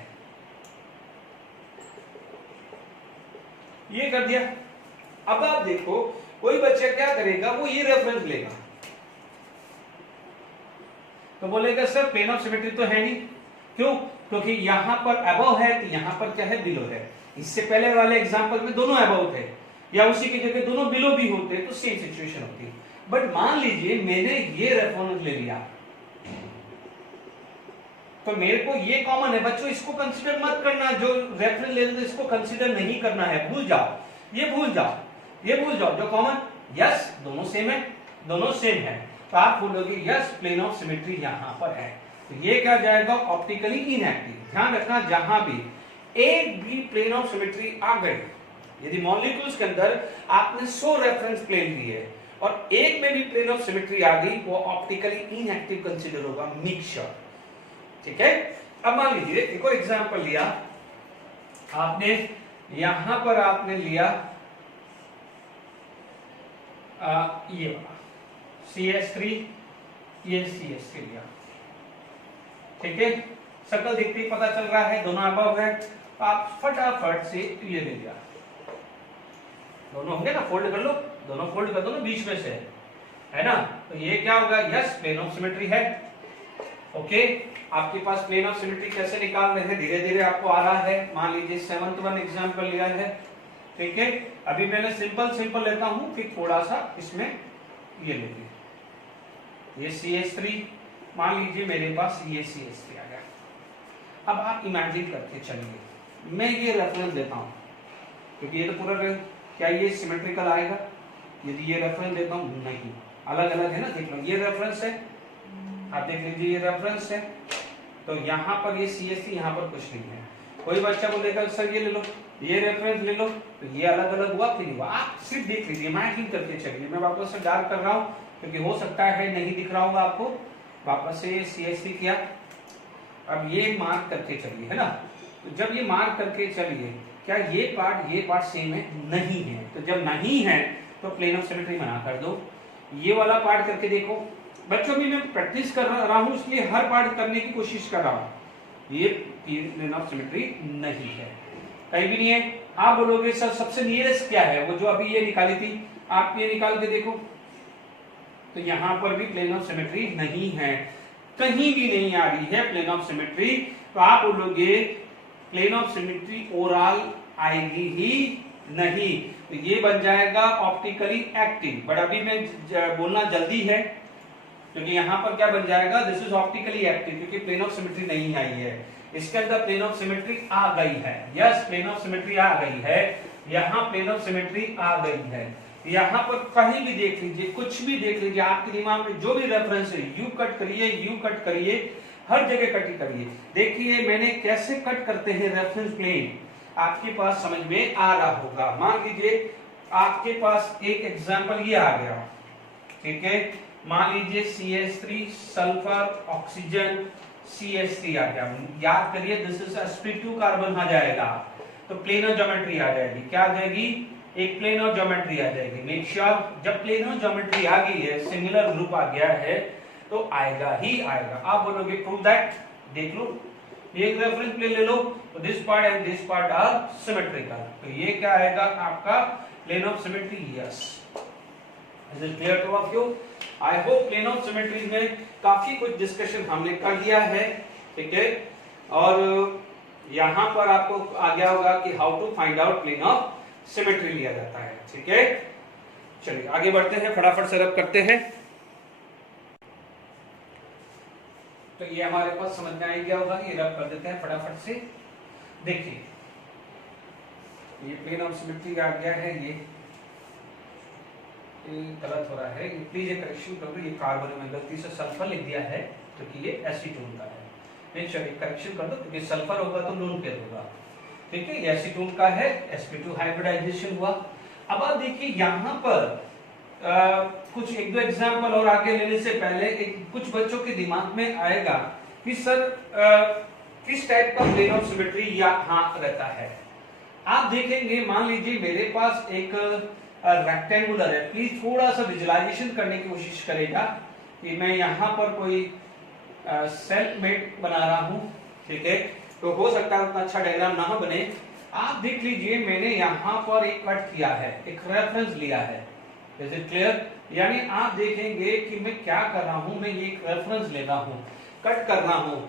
ये कर दिया। अब आप देखो कोई बच्चा क्या करेगा, वो ये रेफरेंस लेगा, तो बोलेगा सर प्लेन ऑफ सिमेट्री तो है नहीं, क्यों, क्योंकि यहां पर अबव है तो यहां पर क्या है, बिलो है। इससे पहले वाले एग्जांपल में दोनों अबव थे, या उसी की जगह दोनों बिलो भी होते तो सेम सिचुएशन होती। बट मान लीजिए मैंने ये रेफरेंस ले लिया, तो मेरे को ये कॉमन है, बच्चों इसको कंसीडर मत करना, जो रेफरेंस ले लेते इसको कंसीडर नहीं करना है, भूल जाओ, ये भूल जाओ, ये भूल जाओ, जो कॉमन, यस दोनों सेम है, दोनों सेम है, तो आप बोलोगे यस प्लेन ऑफ सिमेट्री यहां पर है। तो ये क्या जाएगा, ऑप्टिकली इनएक्टिव। ध्यान रखना जहां भी एक भी प्लेन ऑफ सिमेट्री आ गई, यदि मॉलिक्यूल्स के अंदर आपने 100 रेफरेंस प्लेन लिए और एक में भी प्लेन ऑफ सिमेट्री आ गई, वो ऑप्टिकली इनएक्टिव कंसीडर होगा, मिक्सचर, ठीक है। अब मान लीजिए एक और एग्जांपल लिया आपने, यहां पर आपने लिया ये वाला CH3, ये CH3 लिया, ठीक है। शक्ल देखते ही पता चल रहा है दोनों अबव है, आप फटाफट से ये ले लिया, दोनों होंगे ना, फोल्ड कर लो, दोनों फोल्ड कर दो ना बीच में से, है ना। तो ये क्या होगा, यस प्लेन ऑफ सिमेट्री है। ओके, आपके पास प्लेन ऑफ सिमेट्री कैसे निकाल रहे हैं, धीरे धीरे आपको आ रहा है। मान लीजिए 7th वन एग्जांपल लिया है, ठीक है। अभी मैंने सिंपल लेता हूं, फिर थोड़ा सा इसमें ये लेते हैं, ये CH3, मान लीजिए मेरे पास ये CH3 आ गया। अब आप इमेजिन करके चलिए, मैं ये रेफरेंस देता हूं, क्योंकि ये तो पूरा, क्या ये सिमेट्रिकल आएगा, यदि ये रेफरेंस देता हूं, नहीं, अलग अलग है ना, देख लो ये रेफरेंस है, आप देख लीजिए ये रेफरेंस है, तो यहाँ पर ये CH3, यहाँ पर कुछ नहीं है। कोई बच्चा बोलेगा सर ये ले लो, ये रेफरेंस ले लो, तो ये अलग अलग हुआ फिर हुआ, आप सिर्फ देख लीजिए, इमेजिन करके चलिए। मैं वापस से डार्क कर रहा हूँ क्योंकि हो सकता है नहीं दिख रहा होगा आपको, वापस से CH3 किया, अब ये मार्क करके चलिए, है ना। तो जब ये मार्क करके चलिए, क्या ये पार्ट सेम है, नहीं है, तो जब नहीं है तो प्लेन ऑफ सिमेट्री मना कर दो। ये वाला पार्ट करके देखो बच्चों, भी मैं प्रैक्टिस कर रहा हूं इसलिए हर पार्ट करने की कोशिश कर रहा हूं, ये प्लेन ऑफ सिमेट्री नहीं है, कहीं भी नहीं है। आप बोलोगे सर सबसे नियरेस्ट क्या है, वो जो अभी ये निकाली थी, आप ये निकाल के देखो, तो यहां पर भी प्लेन ऑफ सिमेट्री नहीं है, कहीं भी नहीं आ रही है प्लेन ऑफ सिमेट्री। तो आप बोलोगे प्लेन ऑफ सिमेट्री ओवरऑल आएगी ही नहीं, तो ये बन जाएगा ऑप्टिकली एक्टिव। बट अभी मैं बोलना जल्दी है, क्योंकि यहां पर क्या बन जाएगा, दिस इज ऑप्टिकली एक्टिव, क्योंकि प्लेन ऑफ सिमेट्री नहीं आई है, इसके अंदर प्लेन ऑफ सिमेट्री आ गई है, यस प्लेन ऑफ सिमेट्री आ गई है, यहां प्लेन ऑफ सिमेट्री आ गई है। यहां पर कहीं भी देख लीजिए, कुछ भी देख लीजिए, आपके दिमाग में जो भी रेफरेंस है, यू कट करिए, यू कट करिए, हर जगह कट करिए। देखिए मैंने कैसे कट करते हैं रेफरेंस प्लेन, आपके पास समझ में आ रहा होगा। मान लीजिए आपके पास एक एग्जांपल ये आ गया, ठीक है, मान लीजिए CH3 सल्फर ऑक्सीजन CH3 आ गया, याद करिए दिस इज sp2 कार्बन आ जाएगा, तो प्लेनर ज्योमेट्री आ जाएगी, क्या आ जाएगी, एक प्लेनर ज्योमेट्री आ जाएगी। मेक श्योर जब प्लेनर ज्योमेट्री आ गई है, सिमिलर ग्रुप आ गया है, तो आएगा ही आएगा। आप बोलोगे प्रूव दैट, देख लो, एक रेफरेंस प्लेन ले लो, तो this part and this part are symmetrical, तो ये क्या आएगा आपका plane of symmetry, yes. Is it clear to of you? I hope plane of symmetry में काफी कुछ डिस्कशन हमने कर लिया है, ठीक है। और यहां पर आपको आ गया होगा कि how to find out plane of symmetry लिया जाता है, ठीक है। चलिए आगे बढ़ते हैं, फटाफट से रब करते हैं। तो ये हमारे पास समझ में आ गया होगा, ये रब कर देते हैं फटाफट से। देखिए ये प्लेन ऑफ सिमेट्री आ गया है, ये गलत हो रहा है, ये प्लीज ये करेक्शन कर दो। ये कार्बन में गलती से सल्फर लिख दिया है क्योंकि ये एसीटोन का है। नहीं चलिए करेक्शन कर दो, क्योंकि सल्फर होगा तो लोन पेयर होगा, ठीक है। ये एसीटोन का है, sp2 हाइब्रिडाइजेशन हुआ। अब आप देखिए यहाँ पर कुछ एक दो एग्जाम्पल और आगे लेने से पहले कुछ बच्चों के दिमाग में आएगा कि सर किस टाइप का प्लेन ऑफ सिमेट्री यहाँ रहता है। आप देखेंगे, मान लीजिए मेरे पास एक रेक्टेंगुलर है। प्लीज थोड़ा सा विजुअलाइजेशन करने की कोशिश करेगा कि मैं यहाँ पर कोई सेल्फ मेड बना रहा हूँ, ठीक है। तो हो सकता है उतना अच्छा डायग्राम ना बने। आप देख लीजिए मैंने यहाँ पर एक कट किया है, एक रेफरेंस लिया है। Is it clear? यानी आप देखेंगे कि मैं क्या कर रहा हूँ, मैं ये एक रेफरेंस ले रहा हूँ, कट कर रहा हूँ।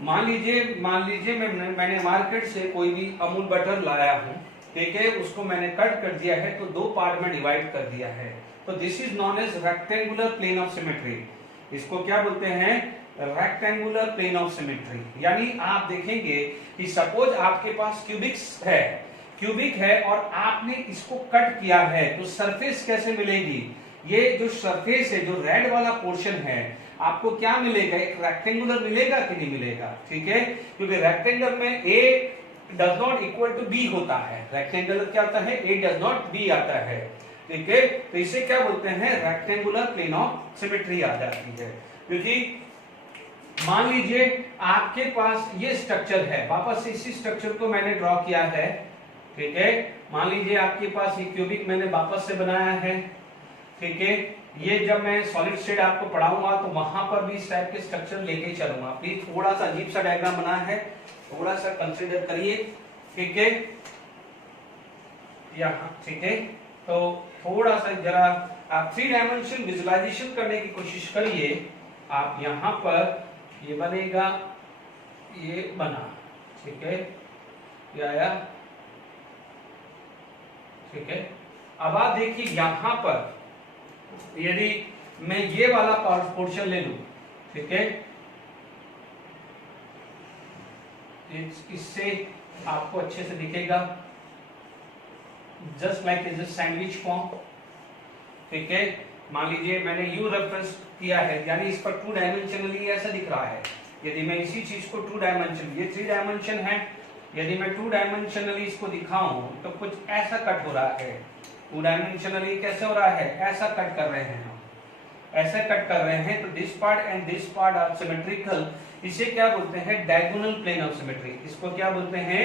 मान लीजिए मैंने मार्केट से कोई भी अमूल बटर लाया हूँ, ठीक है, उसको मैंने कट कर दिया है, तो दो पार्ट में डिवाइड कर दिया है। तो this is known as rectangular plane of symmetry. इसको क्या बोलते हैं? Rectangular plane of symmetry. यानी आप देखेंगे कि सपोज आपके पास क्यूबिक है और आपने इसको कट किया है, तो सरफेस कैसे मिलेगी? ये जो सरफेस है, जो रेड वाला पोर्शन है, आपको क्या मिलेगा? एक रेक्टेंगुलर मिलेगा कि नहीं मिलेगा, ठीक है। क्योंकि रेक्टेंगल में a does not equal to b होता है। रेक्टेंगुलर क्या होता है? a डज नॉट b आता है, ठीक है। तो इसे क्या बोलते हैं? रेक्टेंगुलर प्लेन ऑफ सिमेट्री आ जाती है। क्योंकि मान लीजिए आपके पास ये स्ट्रक्चर है, वापस इसी स्ट्रक्चर को मैंने ड्रॉ किया है, ठीक है। मान लीजिए आपके पास ये क्यूबिक मैंने वापस से बनाया है, ठीक है। ये जब मैं सॉलिड स्टेट आपको पढ़ाऊंगा तो वहां पर भी इस टाइप के स्ट्रक्चर लेके चलूंगा। प्लीज थोड़ा सा अजीब सा डायग्राम बना है, थोड़ा सा कंसीडर करिए, ठीक है। यहाँ ठीक है, तो थोड़ा सा जरा आप 3 डायमेंशन विजुअलाइजेशन करने की कोशिश करिए। आप यहाँ पर ये बनेगा, ये बना, ठीक है, ये आया, ठीक है। अब आप देखिए यहाँ पर यदि मैं ये वाला पोर्शन ले लूं, ठीक है, इससे आपको अच्छे से दिखेगा, just like is a sandwich form, ठीक है। मान लीजिए मैंने यू रेफरेंस किया है, यानी इस पर 2 डायमेंशनली ऐसा दिख रहा है। यदि मैं इसी चीज को 2 डायमेंशन, ये 3 डायमेंशन है, यदि मैं 2 डायमेंशनली इसको दिखाऊं तो कुछ ऐसा कट हो रहा है। 2 डायमेंशनली कैसे हो रहा है? ऐसा कट कर रहे हैं हम, ऐसे कट कर रहे हैं। तो this part and this part are symmetrical. इसे क्या बोलते हैं? Diagonal plane of symmetry. इसको क्या बोलते हैं?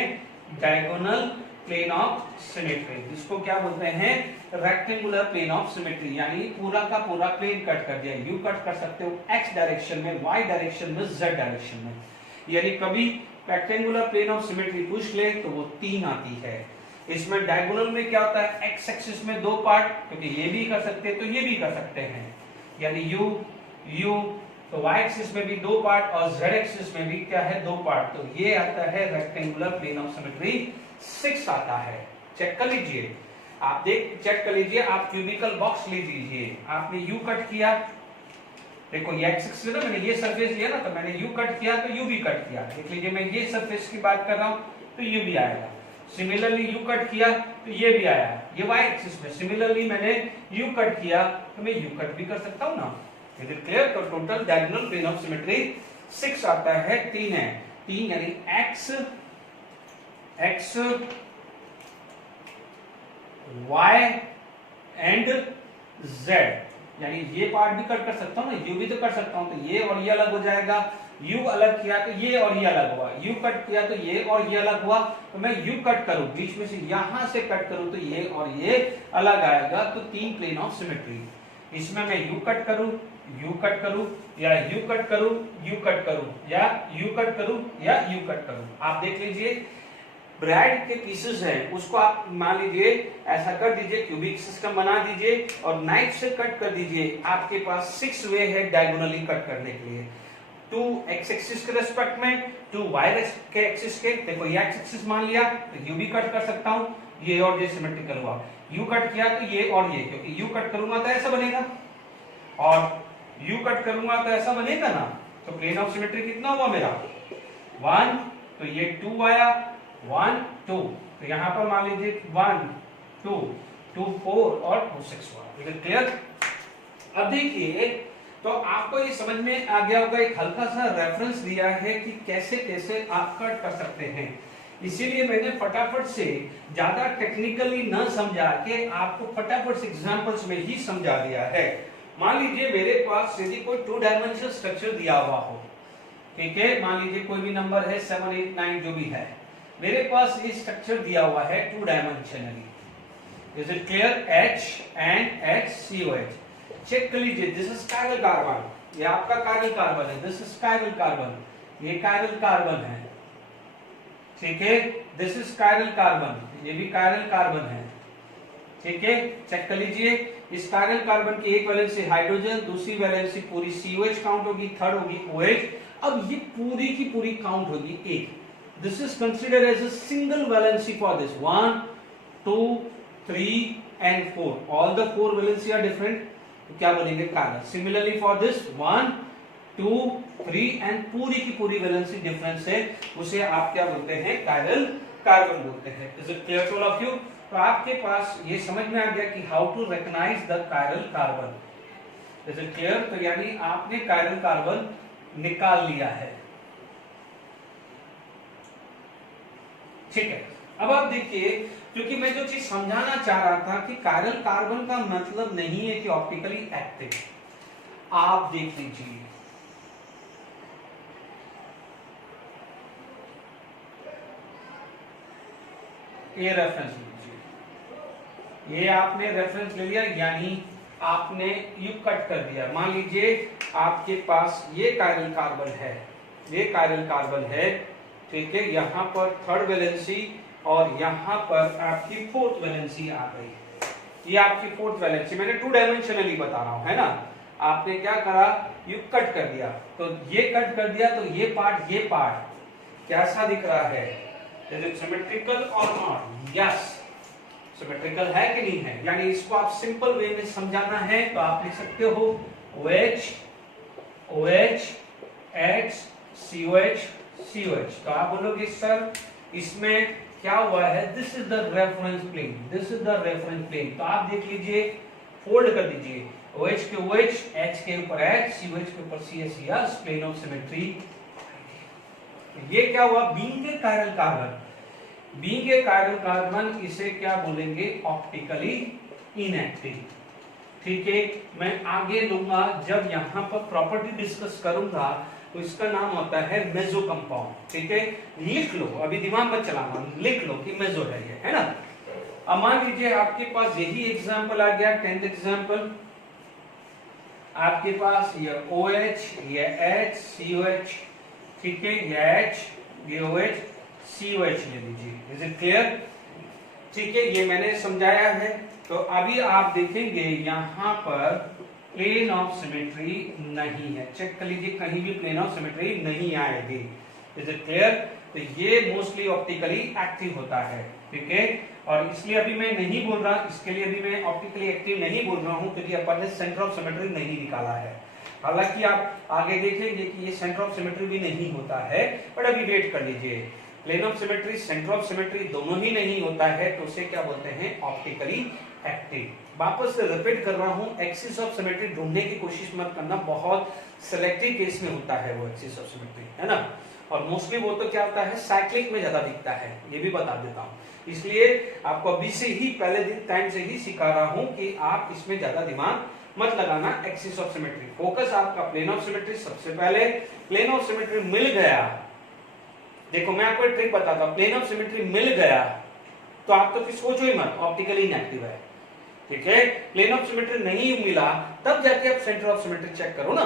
Diagonal plane of symmetry. इसको क्या बोलते हैं? Rectangular plane of symmetry. यानी पूरा का पूरा प्लेन कट कर दिया। यू कट कर सकते हो एक्स डायरेक्शन में, वाई डायरेक्शन में, जेड डायरेक्शन में। यानी कभी रेक्टेंगुलर प्लेन ऑफ सिमेट्री पूछ ले तो वो 3 आती है। इसमें डायगोनल में क्या होता है? एक्स एक्सिस में 2 पार्ट, क्योंकि ये भी कर सकते हैं तो ये भी कर सकते हैं, यानी यू तो वाई एक्सिस में भी 2 पार्ट और जेड एक्सिस में भी क्या है? 2 पार्ट। तो ये आता है रेक्टेंगुलर प्लेन ऑफ सिमेट्री 6 आता है। चेक कर लीजिए, आप चेक कर लीजिए। आप क्यूबिकल बॉक्स ले लीजिए, आपने यू कट किया, देखो ये एक्स एक्सिस है ना, मैंने ये सरफेस लिया ना, तो मैंने यू कट किया तो यू भी कट किया। देख लीजिए मैं ये सरफेस की बात कर रहा हूं तो यू भी आएगा। सिमिलरली यू कट किया तो ये भी आया, ये वाई एक्सिस में। सिमिलरली मैंने यू कट किया तो मैं यू कट भी कर सकता हूं ना। Is it clear? तो total diagonal plane of symmetry 6 आता है, 3 है। 3 यानी एक्स वाई एंड जेड, यानी ये पार्ट भी कट कर सकता हूं ना, यू भी तो कर सकता हूं। तो ये और ये अलग हो जाएगा, यू अलग किया तो ये और ये अलग हुआ, यू कट किया तो ये और ये अलग हुआ। तो मैं यू कट करूं, बीच में से यहां से कट करूं तो ये और ये अलग आएगा। तो 3 प्लेन ऑफ सिमेट्री। इसमें मैं यू कट करूं, यू कट करूं, या यू कट करूं, यू कट करूं, या यू कट करूं, या यू कट करूं। आप देख लीजिए ब्रेड के पीसेस हैं उसको आप मान लीजिए ऐसा कर दीजिए, क्यूबिक सिस्टम बना दीजिए और नाइफ से कट कर दीजिए। आपके पास 6 वे है डायगोनली कट करने के लिए, 2 एक्स एक्सिस के रेस्पेक्ट में, 2 वाई के एक्सिस के। देखो ये एक्स एक्सिस मान लिया तो यू भी कट कर सकता हूं, ये और ये सिमेट्रिकल हुआ। यू कट किया तो ये और ये, क्योंकि यू कट करूंगा तो ऐसा बनेगा और यू कट करूंगा तो ऐसा बनेगा ना। तो प्लेन ऑफ सिमेट्री कितना हुआ मेरा 1, तो ये 2 आया, 1 2, तो यहां पर मान लीजिए 1 2 2 4 और 2 6 हुआ। Is it clear? अब देखिए तो आपको ये समझ में आ गया होगा, एक हल्का सा रेफरेंस दिया है कि कैसे कैसे आप कट कर सकते हैं। इसीलिए मैंने फटाफट से ज्यादा टेक्निकली न समझा के आपको फटाफट से एग्जांपल्स में ही समझा दिया है। मान लीजिए मेरे पास यदि कोई 2 डायमेंशनल स्ट्रक्चर दिया हुआ हो, ठीक है, मान लीजिए कोई भी नंबर है 7 8 9 जो भी है, मेरे पास ये स्ट्रक्चर दिया हुआ है 2 dimensionally. Is it clear? H and HCOH check कर लीजिए, दिस इज कायरल कार्बन, ये आपका कायरल कार्बन है, दिस इज कायरल कार्बन, ये कायरल कार्बन है, ठीक है, दिस इज कायरल कार्बन, ये भी कायरल कार्बन है, ठीक है। चेक कर लीजिए, इस कायरल कार्बन की एक वैलेंसी हाइड्रोजन, दूसरी वैलेंसी पूरी COH काउंट होगी, थर्ड होगी OH। अब ये पूरी की पूरी काउंट होगी 1। This is considered as a single valency for this 1 2 3 and 4, all the 4 valency are different, तो क्या बनेंगे chiral. Similarly for this 1 2 3 and पूरी की पूरी वैलेंसी डिफरेंस है, उसे आप क्या बोलते हैं? कायरल कार्बन बोलते हैं। Is it clear to all of you? तो आपके पास ये समझ में आ गया कि how to recognise the chiral carbon. Is it clear? तो यानी आपने कायरल कार्बन निकाल लिया है, ठीक है। अब आप देखिए, क्योंकि मैं जो चीज समझाना चाह रहा था कि कायरल कार्बन का मतलब नहीं है कि ऑप्टिकली एक्टिव। आप देख लीजिए, ये रेफरेंस लीजिए, ये आपने रेफरेंस ले लिया, यानी आपने यू कट कर दिया। मान लीजिए आपके पास ये कायरल कार्बन है, ये कायरल कार्बन है, ठीक है, यहाँ पर 3rd वैलेंसी और यहाँ पर आपकी 4th वैलेंसी आ गई। ये आपकी 4th वैलेंसी, मैंने 2 डायमेंशनली बता रहा हूं, है ना। आपने क्या करा? यू कट कर दिया, तो ये कट कर दिया, तो ये पार्ट कैसा दिख रहा है? इज इट सिमेट्रिकल और नॉट? यस, सिमेट्रिकल है कि नहीं है। यानी इसको आप सिंपल वे में समझाना है तो आप लिख सकते हो OH OH H COH COH। तो आप बोलोगे सर इसमें क्या हुआ है? This is the reference plane, this is the reference plane. तो आप देख लीजिए, फोल्ड कर दीजिए, OH के OH, H के ऊपर H, COH के ऊपर CS, yes, plane of symmetry. ये क्या हुआ? Being a chiral carbon, being a chiral carbon इसे क्या बोलेंगे? ऑप्टिकली इनएक्टिव, ठीक है। मैं आगे लूंगा जब यहां पर प्रॉपर्टी डिस्कस करूंगा तो इसका नाम होता है मेसो कंपाउंड, ठीक है। लिख लो, अभी दिमाग मत चलाना, लिख लो कि मेसो है ये, है ना। अब मान लीजिए आपके पास यही एग्जांपल आ गया, 10th एग्जांपल। आपके पास ये OH, ये H, COH, ठीक है, ये H, ये OH, COH ले लीजिए। Is it clear? ठीक है, ये मैंने समझाया है। तो अभी आप देखेंगे यहाँ पर प्लेन ऑफ सिमेट्री नहीं है। चेक कर लीजिए, कहीं भी प्लेन ऑफ सिमेट्री नहीं आएगी। Is it clear? तो ये मोस्टली ऑप्टिकली एक्टिव होता है, ठीक है। और इसलिए अभी मैं नहीं बोल रहा, इसके लिए अभी मैं ऑप्टिकली एक्टिव नहीं बोल रहा हूं क्योंकि अपन ने सेंटर ऑफ सिमेट्री नहीं निकाला है। हालांकि आप आगे देखेंगे कि ये सेंटर ऑफ सिमेट्री भी नहीं होता है, बट अभी वेट कर लीजिए। Plane of symmetry, centre of symmetry दोनों ही नहीं होता है, तो उसे क्या बोलते हैं? Optically active. वापस से रिपीट कर रहा हूं, एक्सिस ऑफ सिमेट्री ढूंढने की कोशिश मत करना, बहुत सिलेक्टिव केस में होता है वो एक्सिस ऑफ सिमेट्री, है ना। और मोस्टली वो तो क्या होता है? साइक्लिक में ज्यादा दिखता है, ये भी बता देता हूं। इसलिए आपको अभी से ही, पहले दिन टाइम से ही सिखा रहा हूं कि आप इसमें ज्यादा दिमाग मत लगाना। एक्सिस ऑफ सिमेट्री, फोकस आपका प्लेन ऑफ सिमेट्री। सबसे पहले प्लेन ऑफ सिमेट्री मिल गया, देखो मैं आपको एक ट्रिक बताता हूं, प्लेन ऑफ सिमेट्री मिल गया तो आप तो फिर सोचो ही मत, ऑप्टिकली इनएक्टिव है, ठीक है। प्लेन ऑफ सिमेट्री नहीं मिला तब जाके आप सेंटर ऑफ सिमेट्री चेक करो ना,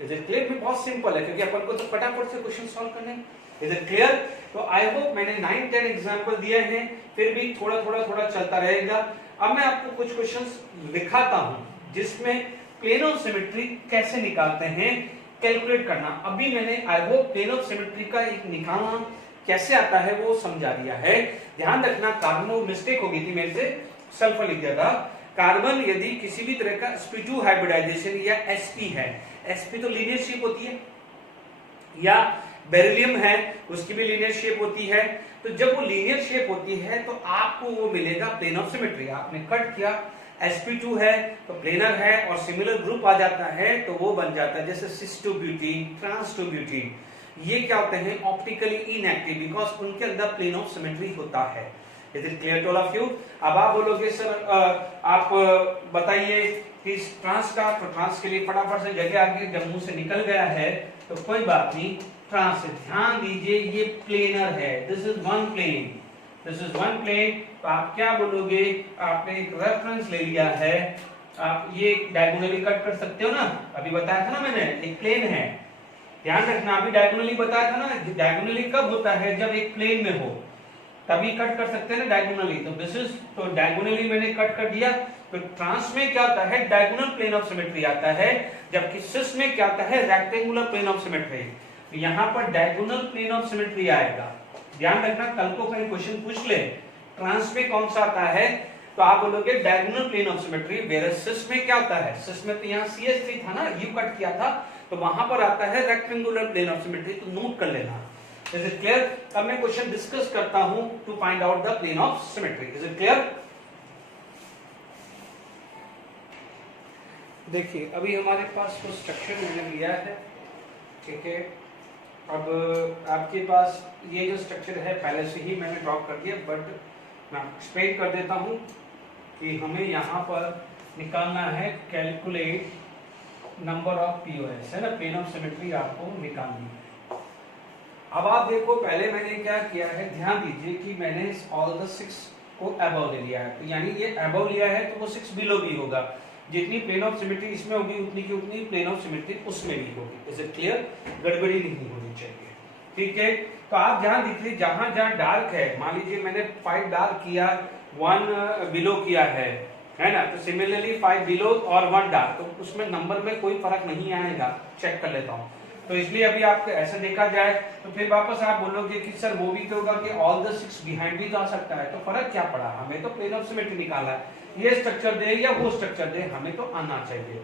इज इट क्लियर? में बहुत सिंपल है क्योंकि अपन को तो फटाफट से क्वेश्चन सॉल्व करने हैं। Is it clear? तो आई होप मैंने 9-10 एग्जांपल दिए हैं, फिर भी थोड़ा चलता रहेगा। अब मैं आपको कुछ क्वेश्चंस दिखाता हूं जिसमें प्लेन ऑफ सिमेट्री कैसे निकालते हैं, कैलकुलेट करना। अभी मैंने I hope plane of symmetry का एक निकालना कैसे आता है वो समझा दिया है। ध्यान रखना, कार्बन मिस्टेक हो गई थी मेरे से, सल्फर लिख दिया था। कार्बन यदि किसी भी तरह का sp2 हाइब्रिडाइजेशन या sp है, sp तो लीनियर शेप होती है, या बेरिलियम है उसकी भी लीनियर शेप होती है। तो जब वो लीनियर शेप होती है तो आपको वो मिलेगा प्लेन ऑफ सिमेट्री। आपने कट किया, sp2 है तो प्लेनर है और सिमिलर ग्रुप आ जाता है तो वो बन जाता है जैसे cis two butene, trans two butene. ये क्या होते हैं? ऑप्टिकली इनएक्टिव, बिकॉज उनके अंदर प्लेन ऑफ सिमेट्री होता है। Is it clear to all of you? अब आप बोलोगे सर आप बताइए कि ट्रांस का, तो ट्रांस के लिए फटाफट से जगह आगे जम्मू से निकल गया है तो कोई बात नहीं। ट्रांस से ध्यान दीजिए, ये प्लेनर है, this is one plane, this is one plane. तो आप क्या बोलोगे? आपने एक रेफरेंस ले लिया है, आप ये डायगोनली कट कर सकते हो ना, अभी बताया था ना मैंने, एक प्लेन है। ध्यान रखना, अभी डायगोनली बताया था ना, डायगोनली कब होता है? जब एक प्लेन में हो तभी कट कर सकते हैं ना डायगोनली। तो दिस इज, तो डायगोनली मैंने कट कर दिया। तो ट्रांस में क्या होता है? डायगोनल प्लेन ऑफ सिमेट्री आता है, जबकि सिस में क्या आता है? Rectangular plane of symmetry. तो यहां पर डायगोनल प्लेन ऑफ सिमेट्री आएगा। ध्यान रखना, कल को कहीं क्वेश्चन पूछ ले ट्रांस में कौन सा आता है तो आप बोलोगे diagonal plane of symmetry. Versus cis में क्या होता है? सिस में तो यहाँ CH3 था ना, यू कट किया था, तो वहां पर आता है रेक्टेंगुलर प्लेन ऑफ सिमेट्री। तो नोट कर लेना। Is it clear? अब मैं क्वेश्चन डिस्कस करता हूं to find out the plane of symmetry. Is it clear? देखिए, अभी हमारे पास कुछ स्ट्रक्चर मैंने लिया है, ठीक है। अब आपके पास ये जो स्ट्रक्चर है पहले से ही मैंने ड्रॉ कर दिया, बट मैं एक्सप्लेन कर देता हूं कि हमें यहाँ पर निकालना है कैलकुलेट नंबर ऑफ POS, है ना, प्लेन ऑफ सिमेट्री आपको निकालनी है। अब आप देखो, पहले मैंने क्या किया है, ध्यान दीजिए कि मैंने ऑल द 6 को अबव ले लिया है, तो यानी ये अबव लिया है तो वो 6 बिलो भी होगा। जितनी प्लेन ऑफ सिमेट्री इसमें होगी उतनी की उतनी प्लेन ऑफ सिमेट्री उसमें भी होगी। Is it clear? गड़बड़ी नहीं होनी चाहिए, ठीक है। तो आप ध्यान दीजिए, जहां जहां डार्क है, मान लीजिए मैंने 5 डार्क किया, 1 बिलो किया है ना, तो सिमिलरली 5 बिलो और 1 डार्क, तो उसमें नंबर में कोई फर्क नहीं आएगा। चेक कर लेता हूं, तो इसलिए अभी आपको ऐसा देखा जाए तो फिर वापस आप बोलोगे कि सर वो भी तो होगा कि ऑल द 6 बिहाइंड भी तो आ सकता है, तो फर्क क्या पड़ा? हमें तो प्लेन ऑफ सिमेट्री निकाला है, ये स्ट्रक्चर दे या वो स्ट्रक्चर दे, हमें तो आना चाहिए।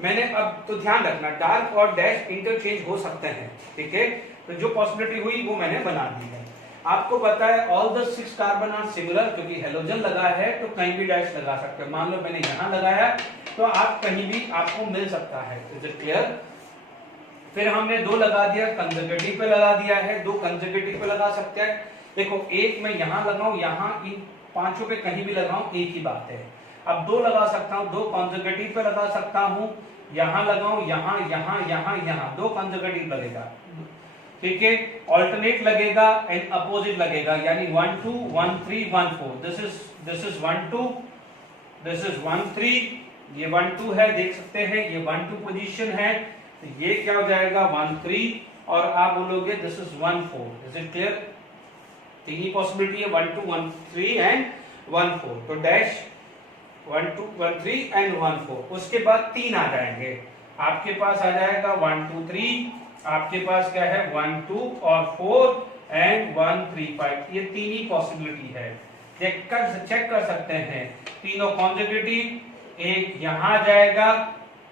मैंने अब तो ध्यान रखना, डार्क और डैश इंटरचेंज हो सकते हैं, ठीक है। तो जो पॉसिबिलिटी हुई वो मैंने बना दी है। आपको पता है all the 6 carbon are similar, क्योंकि हेलोजन लगा है तो कहीं भी डैश लगा सकते हैं। मान लो मैंने यहाँ लगाया तो आप कहीं भी आपको मिल सकता है। Is it clear? फिर हमने 2 लगा दिया, कंजर्वेटिव पे लगा दिया है, 2 कंजर्वेटिव पे लगा सकते हैं। देखो, एक मैं यहाँ लगाऊं, यहाँ इन 5 पे कहीं भी लगाऊं, एक ही बात है। अब 2 लगा सकता हूँ, 2 कंजर्वेटिव पे लगा सकता हूँ, यहाँ लगाऊं, यहाँ यहाँ यहाँ यहाँ 2 कंजर्वेटिव लगेगा, ठीक है। ऑल्टरनेट लगेगा एंड अपोजिट लगेगा, यानी 1 2 1 3 1 4। दिस इज 1 2, दिस इज 1 3, ये 1 2 है, देख सकते हैं ये 1 2 पोजीशन है, तो ये क्या हो जाएगा 1 3, और आप बोलोगे this is 1 4। Is it clear? तीन ही पॉसिबिलिटी है, 1 2 1 3 एंड 1 4। तो डैश 1 2 1 3 एंड 1 4। उसके बाद 3 आ जाएंगे, आपके पास आ जाएगा 1 2 3, आपके पास क्या है 1 2 और 4 एंड 1 3 5। ये तीन ही पॉसिबिलिटी है, चेक कर सकते हैं। तीनों कॉन्जुगेटिव, एक यहाँ आ जाएगा,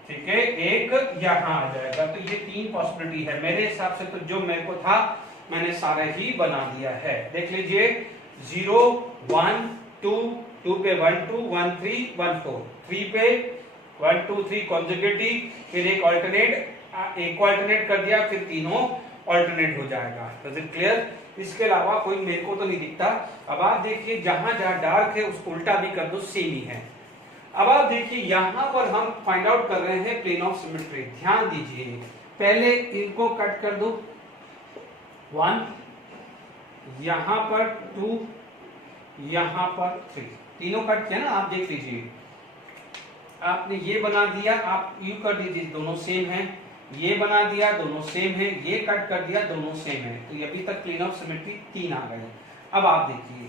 ठीक है, एक यहाँ आ जाएगा। तो ये 3 पॉसिबिलिटी है। मेरे हिसाब से तो जो मेरे को था मैंने सारा ही बना दिया है। देख लीजिए, 0 1 2, 2 पे 1 2 1 3 1 4, 3 पे 1 2 3 कॉन्जुगेटिव, फिर एक ऑल्टरनेट कर दिया, फिर तीनों ऑल्टरनेट हो जाएगा। Is it clear? इसके अलावा कोई मेरे को तो नहीं दिखता। अब आप देखिए, जहां जहां डार्क है उसको उल्टा भी कर दो, सेम ही है। अब आप देखिए, यहां पर हम फाइंड आउट कर रहे हैं प्लेन ऑफ सिमेट्री। ध्यान दीजिए, पहले इनको कट कर दो, 1, यहां पर 2, यहां पर 3, तीनों कट किया ना। आप देख लीजिए, आपने ये बना दिया, आप यू कर दीजिए, दोनों सेम हैं। ये बना दिया, दोनों सेम है, ये कट कर दिया, दोनों सेम है, तो अभी तक प्लेन ऑफ सिमेट्री 3 आ गए। अब आप देखिए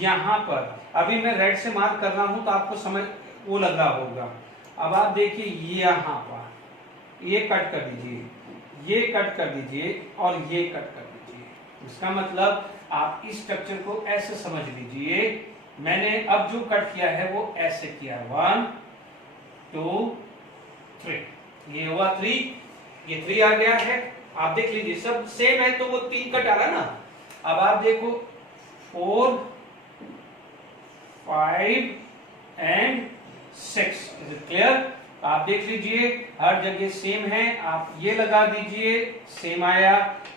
यहाँ पर अभी मैं रेड से मार्क कर रहा हूं तो आपको समझ वो लग रहा होगा। अब आप देखिए यहाँ पर ये कट कर दीजिए, ये कट कर दीजिए और ये कट कर दीजिए। इसका मतलब आप इस स्ट्रक्चर को ऐसे समझ लीजिए, मैंने अब जो कट किया है वो ऐसे किया है, 1 2 3, ये हुआ 3, ये 3 आ गया है। आप देख लीजिए सब सेम है तो वो 3 कट आ रहा ना। अब आप देखो 4 5 एंड 6, इज इट क्लियर? आप देख लीजिए हर जगह सेम है, आप ये लगा दीजिए सेम आया,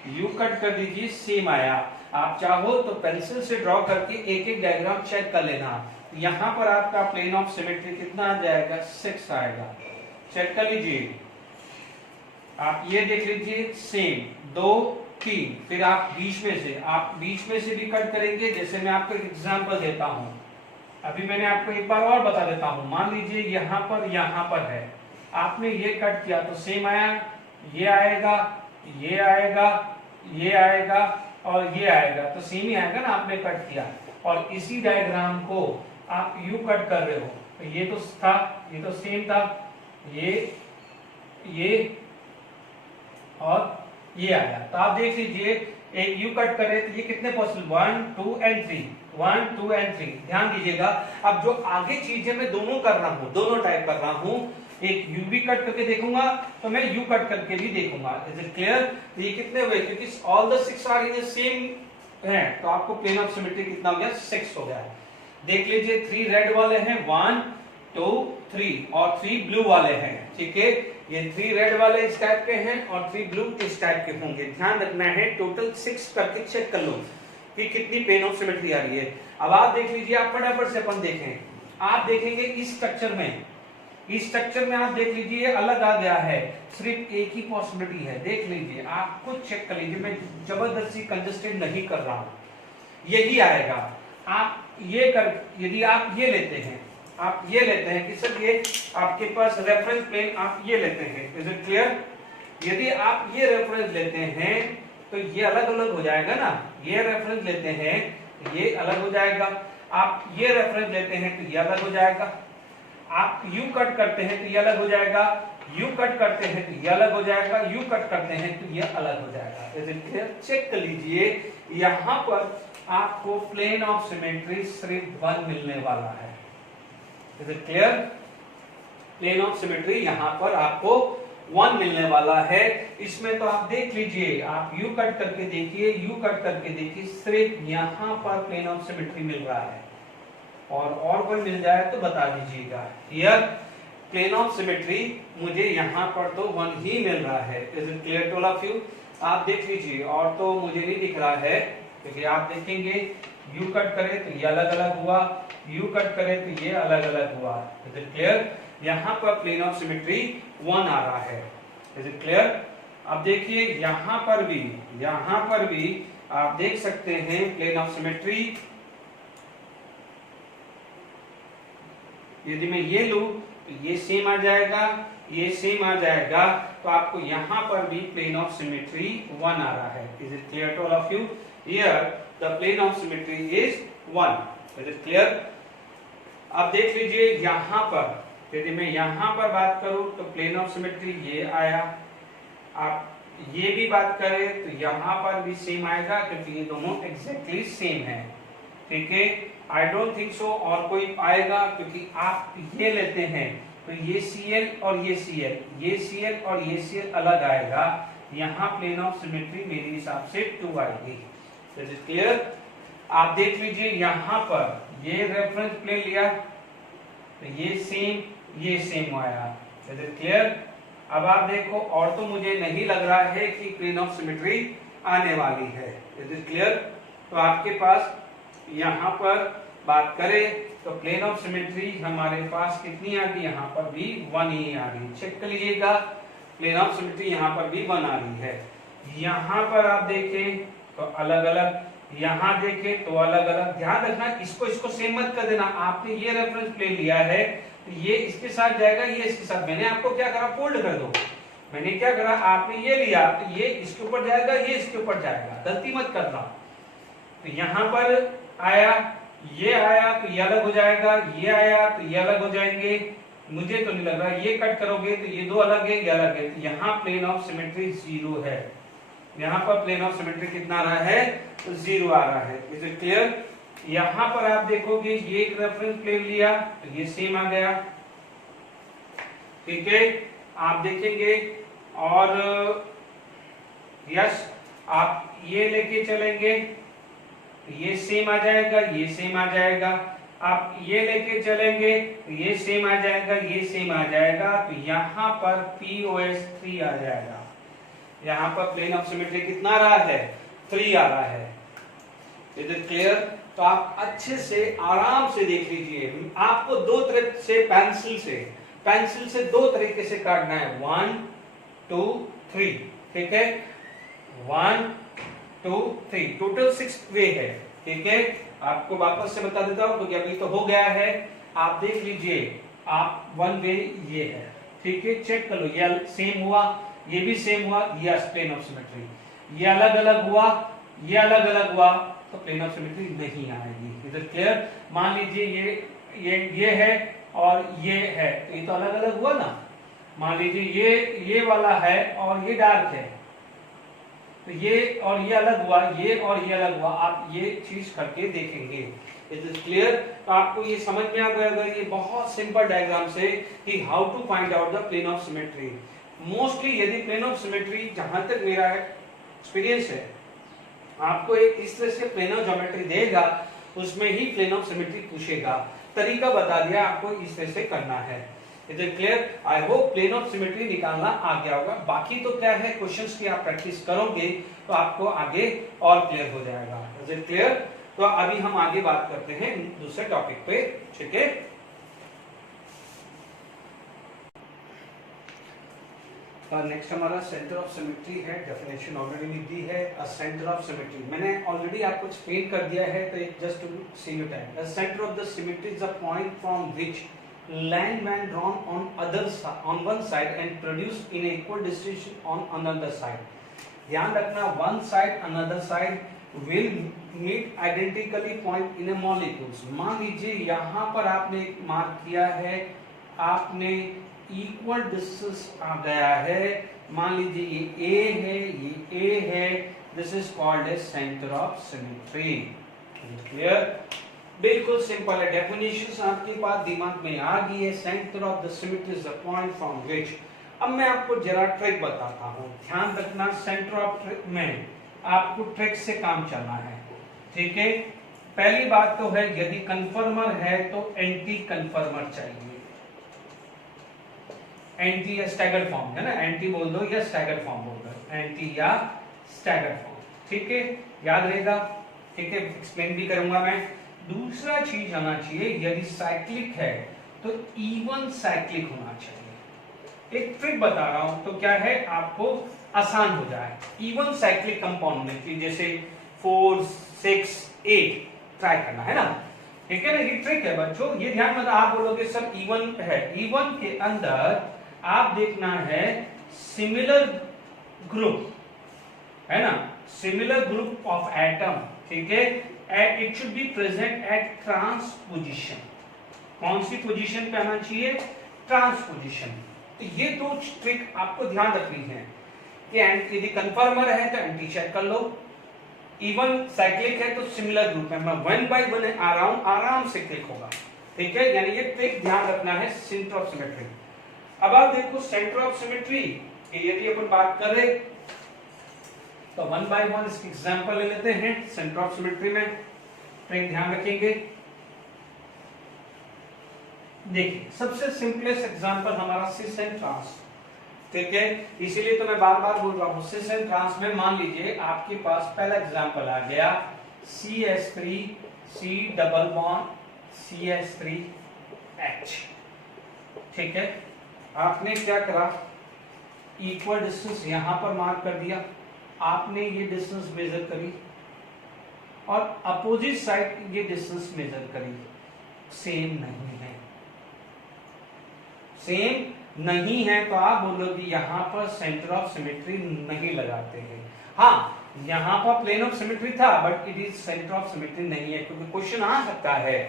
यू कट कर दीजिए सेम आया। आप चाहो तो पेंसिल से ड्रॉ करके एक एक डायग्राम चेक कर लेना। यहाँ पर आपका प्लेन ऑफ सिमेट्री कितना आ जाएगा, 6 आएगा। चेक कर लीजिए, आप ये देख लीजिए सेम 2 3, फिर आप बीच में से भी कट करेंगे। जैसे मैं आपको एक एग्जांपल देता हूं, अभी मैंने आपको एक बार और बता देता हूं। मान लीजिए यहाँ पर है, आपने ये कट किया तो सेम आया, ये आएगा, ये आएगा, ये आएगा और ये आएगा, तो सेम ही आएगा ना, आपने कट किया। और इसी डायग्राम को आप यू कट कर रहे हो तो ये तो था, ये तो सेम था, ये और ये आया। तो आप देख लीजिए एक यू कट कर रहे तो ये कितने पॉसिबल, 1 2 एंड 3, 1 2 एंड 3। ध्यान दीजिएगा, अब जो आगे चीजें मैं दोनों कर रहा हूं, दोनों टाइप कर रहा हूं, एक यू भी कट करके देखूंगा तो मैं यू कट करके भी देखूंगा। Is it clear? तो ये कितने हुए, क्योंकि all the 6 are in the same है, तो आपको प्लेन ऑफ सिमेट्री कितना हो गया, 6 हो गया। देख लीजिए 3 रेड वाले हैं, 1 2 3 और 3 ब्लू वाले हैं, ठीक है। ये 3 रेड वाले इस टाइप के हैं और 3 ब्लू इस टाइप के होंगे। ध्यान रखना है, टोटल 6 करके चेक कर लो कि कितनी प्लेन ऑफ सिमेट्री आ रही है। अब आप देख लीजिए, आप फटाफट से अपन देखें, आप देखेंगे इस स्ट्रक्चर में आप देख लीजिए अलग आ गया है, सिर्फ एक ही पॉसिबिलिटी है। देख लीजिए, आप खुद चेक कर लीजिए, मैं जबरदस्ती कंजस्टेड नहीं कर रहा हूं, यही आएगा। आप ये कर, यदि आप ये लेते हैं, आप ये लेते हैं कि सर ये आपके पास रेफरेंस प्लेन, आप ये लेते हैं, इज इट क्लियर? यदि आप ये रेफरेंस लेते हैं तो ये अलग अलग हो जाएगा ना, ये रेफरेंस लेते हैं ये अलग हो जाएगा, आप ये रेफरेंस लेते हैं तो ये अलग हो जाएगा, आप यू कट करते हैं तो ये अलग हो जाएगा, यू कट करते हैं तो ये अलग हो जाएगा, यू कट करते हैं तो ये अलग हो जाएगा। Is it clear? चेक कर लीजिए, यहाँ पर आपको प्लेन ऑफ सिमेट्री सिर्फ 1 मिलने वाला है। Is it clear? Plane of symmetry यहाँ पर आपको 1 मिलने वाला है। इसमें तो आप देख लीजिए, आप यू कट करके देखिए, यू कट करके देखिए, सिर्फ यहाँ पर प्लेन ऑफ सिमेट्री मिल रहा है, और कोई मिल जाए तो बता दीजिएगा। हियर प्लेन ऑफ सिमेट्री मुझे यहाँ पर तो 1 ही मिल रहा है। Is it clear to all of you? आप देख लीजिए, और तो मुझे नहीं दिख रहा है, क्योंकि आप देखेंगे यू कट करे तो ये अलग अलग हुआ, यू कट करे तो ये अलग अलग हुआ। Is it clear? यहाँ पर प्लेन ऑफ सिमेट्री 1 आ रहा है। Is it clear? अब देखिए यहाँ पर भी आप देख सकते हैं प्लेन ऑफ सिमेट्री, यदि मैं ये लूं तो ये सेम आ जाएगा, ये सेम आ जाएगा, तो आपको यहाँ पर भी प्लेन ऑफ सिमेट्री 1 आ रहा है। Is it clear to all of you? Here the plane of symmetry is 1। Is it clear? अब देख लीजिए यहाँ पर, यदि मैं यहाँ पर बात करूं तो प्लेन ऑफ सिमेट्री ये आया, आप ये भी बात करें तो यहाँ पर भी सेम आएगा, क्योंकि ये दोनों एग्जैक्टली सेम है, ठीक है। आई डोंट थिंक सो और कोई आएगा, क्योंकि आप ये लेते हैं तो ये Cl और ये Cl, ये Cl और ये Cl अलग आएगा। यहाँ प्लेन ऑफ सिमेट्री मेरे हिसाब से 2 आएगी। Is it clear? आप देख लीजिए यहाँ पर ये रेफरेंस प्लेन लिया तो ये सेम आया। Is it clear? अब आप देखो, और तो मुझे नहीं लग रहा है कि प्लेन ऑफ सिमेट्री आने वाली है। Is it clear? तो आपके पास यहाँ पर बात करें तो प्लेन ऑफ सिमेट्री हमारे पास कितनी आ गई, यहाँ पर भी 1 ही आ गई। चेक कर लीजिएगा, प्लेन ऑफ सिमेट्री यहाँ पर भी 1 आ रही है। यहाँ पर आप देखें तो अलग अलग, यहाँ देखें तो अलग अलग। ध्यान रखना, इसको सेम मत कर देना। आपने ये रेफरेंस प्लेन लिया है तो ये इसके साथ जाएगा, ये इसके साथ। मैंने आपको क्या करा, फोल्ड कर दो, मैंने क्या करा, आपने ये लिया तो ये इसके ऊपर जाएगा, ये इसके ऊपर जाएगा, गलती मत करना। तो यहाँ पर आया, ये आया तो ये अलग हो जाएगा, ये आया तो ये अलग हो जाएंगे। मुझे तो नहीं लग रहा, ये कट करोगे तो ये दो अलग है, ये अलग है, तो यहाँ प्लेन ऑफ सिमेट्री 0 है। यहाँ पर प्लेन ऑफ सिमेट्री कितना आ रहा है, तो 0 आ रहा है। Is it clear? यहाँ पर आप देखोगे ये एक रेफरेंस प्लेन लिया तो ये सेम आ गया, ठीक है, आप देखेंगे। और यस, आप ये लेके चलेंगे ये सेम आ जाएगा, ये सेम आ जाएगा। आप ये लेके चलेंगे तो ये सेम आ जाएगा, ये सेम आ जाएगा। तो यहाँ पर POS3 आ जाएगा। यहाँ पर प्लेन ऑफ सिमेट्री कितना आ रहा है, 3 आ रहा है। Is it clear? तो आप अच्छे से आराम से देख लीजिए। आपको दो तरह से पेंसिल से दो तरीके से काटना है, 1 2 3, ठीक है, 1 2 3, टोटल 6 वे है, ठीक है। आपको वापस से बता देता हूं क्योंकि अभी तो हो गया है। आप देख लीजिए, आप 1 वे ये है, ठीक है, चेक कर लो, ये सेम हुआ, ये भी सेम हुआ, ये प्लेन ऑफ सिमेट्री। ये अलग अलग हुआ, ये अलग अलग हुआ, तो प्लेन ऑफ सिमेट्री नहीं आएगी। इधर क्लियर? मान लीजिए ये है और ये है, तो ये तो अलग अलग हुआ ना। मान लीजिए ये वाला है और ये डार्क है, तो ये और ये अलग हुआ, ये और ये अलग हुआ। आप ये चीज करके देखेंगे। Is it clear? तो आपको ये समझ में आ गया होगा, ये बहुत सिंपल डायग्राम से कि how to find out the plane of symmetry. Mostly यदि प्लेन ऑफ सिमेट्री, जहां तक मेरा एक्सपीरियंस है, आपको एक इस तरह से प्लेन ऑफ ज्योमेट्री देगा, उसमें ही प्लेन ऑफ सिमेट्री पूछेगा। तरीका बता दिया आपको, इस तरह से करना है। Is it clear? I hope plane of symmetry निकालना आ गया होगा। बाकी तो क्या है, क्वेश्चंस की आप प्रैक्टिस करोगे तो आपको आगे और क्लियर हो जाएगा। Is it clear? तो अभी हम आगे बात करते हैं दूसरे टॉपिक पे, ठीक है। नेक्स्ट हमारा सेंटर ऑफ सिमेट्री है। डेफिनेशन ऑलरेडी लिख दी है। अ सेंटर ऑफ सिमेट्री मैंने ऑलरेडी आपको एक्सप्लेन कर दिया है, तो एक just to see you time. The centre of the symmetry is a point from which line when drawn on one side and produced in equal distance on another side. ध्यान रखना, one side another side will meet identically point in a molecules. मान लीजिए यहाँ पर आपने एक मार्क किया है, आपने इक्वल डिस्टेंस आ गया है, मान लीजिए ये A है, ये A है, this is called as centre of symmetry. Clear? बिल्कुल सिंपल है। डेफिनेशन आपके पास दिमाग में आ गई है। Centre of the symmetry is the point from which. अब मैं आपको जरा ट्रिक बताता हूँ, ध्यान रखना। सेंटर ऑफ ट्रिक में आपको ट्रिक से काम चलना है, ठीक है। पहली बात तो है, यदि कन्फर्मर है तो एंटी कन्फर्मर चाहिए। एंटी या स्टैगर्ड फॉर्म है ना, एंटी बोल दो या स्टैगर्ड फॉर्म बोल दो, एंटी या स्टैगर्ड फॉर्म, ठीक है, याद रहेगा, ठीक है। एक्सप्लेन भी करूंगा मैं। दूसरा चीज आना चाहिए, यदि साइक्लिक है तो इवन साइक्लिक होना चाहिए। एक ट्रिक बता रहा हूं तो क्या है, आपको आसान हो जाए। इवन साइक्लिक कंपाउंड में जैसे 4 6 8 ट्राई करना है ना, ठीक है ना। ये ट्रिक है बच्चों, ये ध्यान में। आप बोलोगे सर इवन है, इवन के अंदर आप देखना है सिमिलर ग्रुप, है ना, सिमिलर ग्रुप ऑफ एटम, ठीक है। It should be present at trans position. कौन सी पोजीशन पे आना चाहिए, ट्रांस पोजीशन। तो ये दो ट्रिक आपको ध्यान रखनी है कि यदि कन्फर्मर है तो एंटी चेक कर लो, इवन साइक्लिक है तो सिमिलर ग्रुप है। मैं 1 बाय 1 आ रहा हूं, आराम से क्लिक होगा, ठीक है। यानी ये ट्रिक ध्यान रखना है सेंटर ऑफ सिमेट्री। अब आप देखो सेंटर ऑफ सिमेट्री, यदि अपन बात करें तो 1 बाय 1 इसकी एग्जांपल ले लेते हैं। सेंटर ऑफ सिमेट्री में ट्रिक ध्यान रखेंगे। देखिए सबसे सिंपलेस्ट एग्जांपल हमारा सिस एंड ट्रांस, ठीक है। इसीलिए तो मैं बार बार बोल रहा हूं सिस एंड ट्रांस में। मान लीजिए आपके पास पहला एग्जांपल आ गया CH3 C double bond CH3H, ठीक है। आपने क्या करा, इक्वल डिस्टेंस यहां पर मार्क कर दिया, आपने ये डिस्टेंस मेजर करी और अपोजिट साइड ये डिस्टेंस मेजर करी, सेम नहीं है। सेम नहीं है तो आप बोलोगे यहाँ पर सेंटर ऑफ सिमेट्री नहीं लगाते हैं। हाँ, यहाँ पर प्लेन ऑफ सिमेट्री था but it is centre of symmetry नहीं है, क्योंकि क्वेश्चन आ सकता है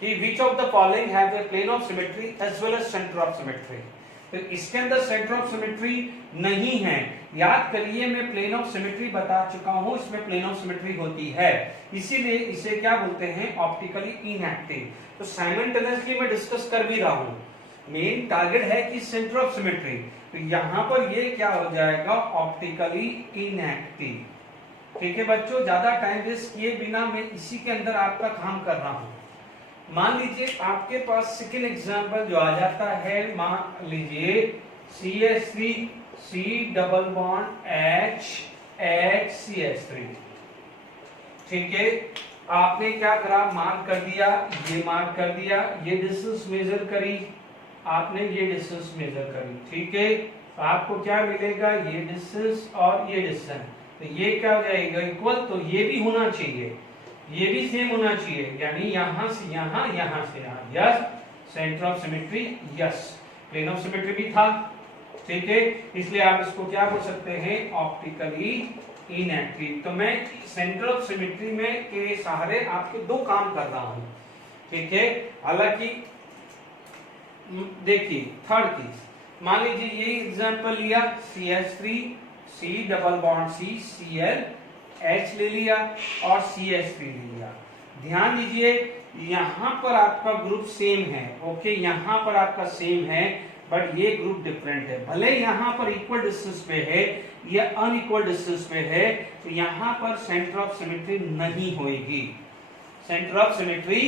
कि which of the following have a plane of symmetry as well as centre of symmetry. तो इसके अंदर सेंटर ऑफ सिमेट्री नहीं है। याद करिए मैं प्लेन ऑफ सिमेट्री बता चुका हूं, इसमें प्लेन ऑफ सिमेट्री होती है, इसीलिए इसे क्या बोलते हैं, ऑप्टिकली इनएक्टिव। तो साइमल्टेनियसली मैं डिस्कस कर भी रहा हूं, मेन टारगेट है कि सेंटर ऑफ सिमेट्री, तो यहां पर ये क्या हो जाएगा, ऑप्टिकली इनएक्टिव। ठीक है बच्चों, ज्यादा टाइम वेस्ट किए बिना मैं इसी के अंदर आपका काम कर रहा हूं। मान लीजिए आपके पास सेकेंड एग्जांपल जो आ जाता है, मान लीजिए CH3 C double bond H CH3। ठीक है, आपने क्या करा, मार्क कर दिया, ये मार्क कर दिया, ये डिस्टेंस मेजर करी आपने, ये डिस्टेंस मेजर करी। ठीक है, आपको क्या मिलेगा, ये डिस्टेंस और ये डिस्टेंस, तो ये क्या हो जाएगा इक्वल, तो ये भी होना चाहिए, ये भी सेम होना चाहिए, यानी यहां से यहां, यहां से यहां। Yes, centre of symmetry, yes, plane of symmetry भी था। ठीक है, इसलिए आप इसको क्या बोल सकते हैं, ऑप्टिकली इनएक्टिव। तो मैं सेंटर ऑफ सिमेट्री में के सहारे आपके दो काम कर रहा हूं। ठीक है, हालांकि देखिए थर्ड केस, मान लीजिए ये एग्जांपल लिया, CH3 C double bond C Cl H ले लिया और CH3 ले लिया। ध्यान दीजिए यहां पर आपका ग्रुप सेम है, ओके, यहां पर आपका सेम है बट ये ग्रुप डिफरेंट है। भले यहां पर इक्वल डिस्टेंस पे है या अनइक्वल डिस्टेंस पे है, तो यहां पर सेंटर ऑफ सिमेट्री नहीं होएगी, सेंटर ऑफ सिमेट्री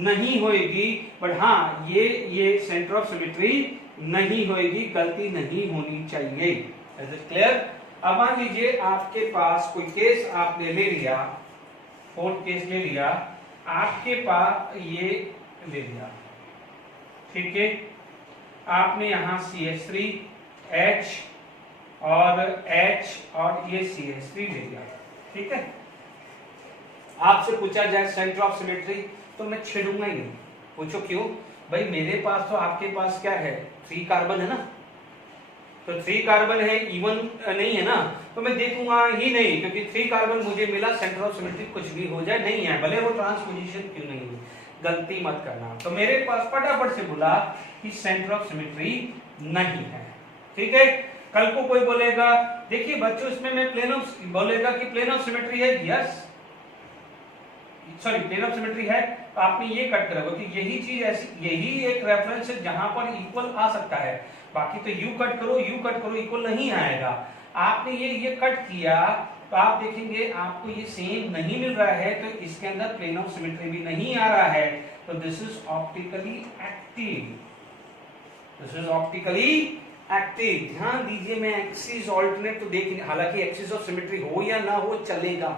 नहीं होएगी। बट हाँ, ये सेंटर ऑफ सिमेट्री नहीं होएगी, गलती नहीं होनी चाहिए। Is it clear? अब मान लीजिए आपके पास कोई केस आपने ले लिया, फोर्थ केस ले लिया, आपके पास ये ले लिया। ठीक है, आपने यहां CH3 H और H और ये CH3 ले लिया। ठीक है, आपसे पूछा जाए सेंटर ऑफ सिमेट्री, तो मैं छेड़ूंगा ही नहीं। पूछो क्यों? भाई मेरे पास तो आपके पास क्या है, 3 कार्बन है ना, तो 3 कार्बन है, इवन नहीं है ना, तो मैं देखूंगा ही नहीं, क्योंकि 3 कार्बन मुझे मिला, सेंटर ऑफ सिमेट्री कुछ भी हो जाए नहीं है, भले वो ट्रांसपोजिशन क्यों नहीं हुई, गलती मत करना। तो मेरे पास फटाफट से बोला कि सेंटर ऑफ सिमेट्री नहीं है। ठीक है, कल को कोई बोलेगा, देखिए बच्चों इसमें मैं प्लेन ऑफ, बोलेगा कि प्लेन ऑफ सिमेट्री है, yes sorry plane of symmetry है, तो आपने ये कट करा, क्योंकि यही चीज ऐसी, यही एक रेफरेंस है जहां पर इक्वल आ सकता है। बाकी तो यू कट करो, यू कट करो, इक्वल नहीं आएगा। आपने ये कट किया तो आप देखेंगे आपको ये सेम नहीं मिल रहा है, तो इसके अंदर प्लेन ऑफ सिमेट्री भी नहीं आ रहा है, तो this is optically active, this is optically active. ध्यान दीजिए, मैं एक्सिस ऑल्टरनेट तो देख, हालांकि एक्सिस ऑफ सिमेट्री हो या ना हो चलेगा,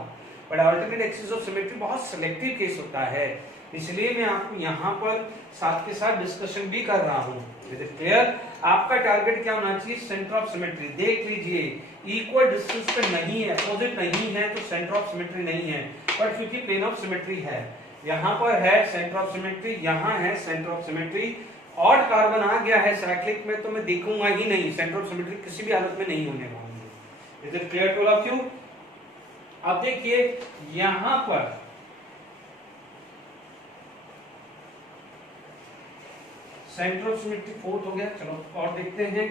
but alternate axis of symmetry बहुत सिलेक्टिव केस होता है, इसलिए मैं आपको यहाँ पर साथ के साथ डिस्कशन भी कर रहा हूँ। क्लियर? आपका टारगेट क्या होना चाहिए, सेंटर ऑफ सिमेट्री। देख लीजिए इक्वल डिस्टेंस पे नहीं है, अपोजिट नहीं है, तो सेंटर ऑफ सिमेट्री नहीं है, बट क्योंकि प्लेन ऑफ सिमेट्री है, यहाँ पर है सेंटर ऑफ सिमेट्री, यहाँ है सेंटर ऑफ सिमेट्री, और कार्बन आ गया है साइक्लिक में, तो मैं देखूंगा ही नहीं, सेंटर ऑफ सिमेट्री किसी भी हालत में नहीं होने वाली है। Is it clear to all of you? अब देखिए यहां पर सेंटर ऑफ सिमेट्री फोर्थ हो गया, चलो और देखते हैं।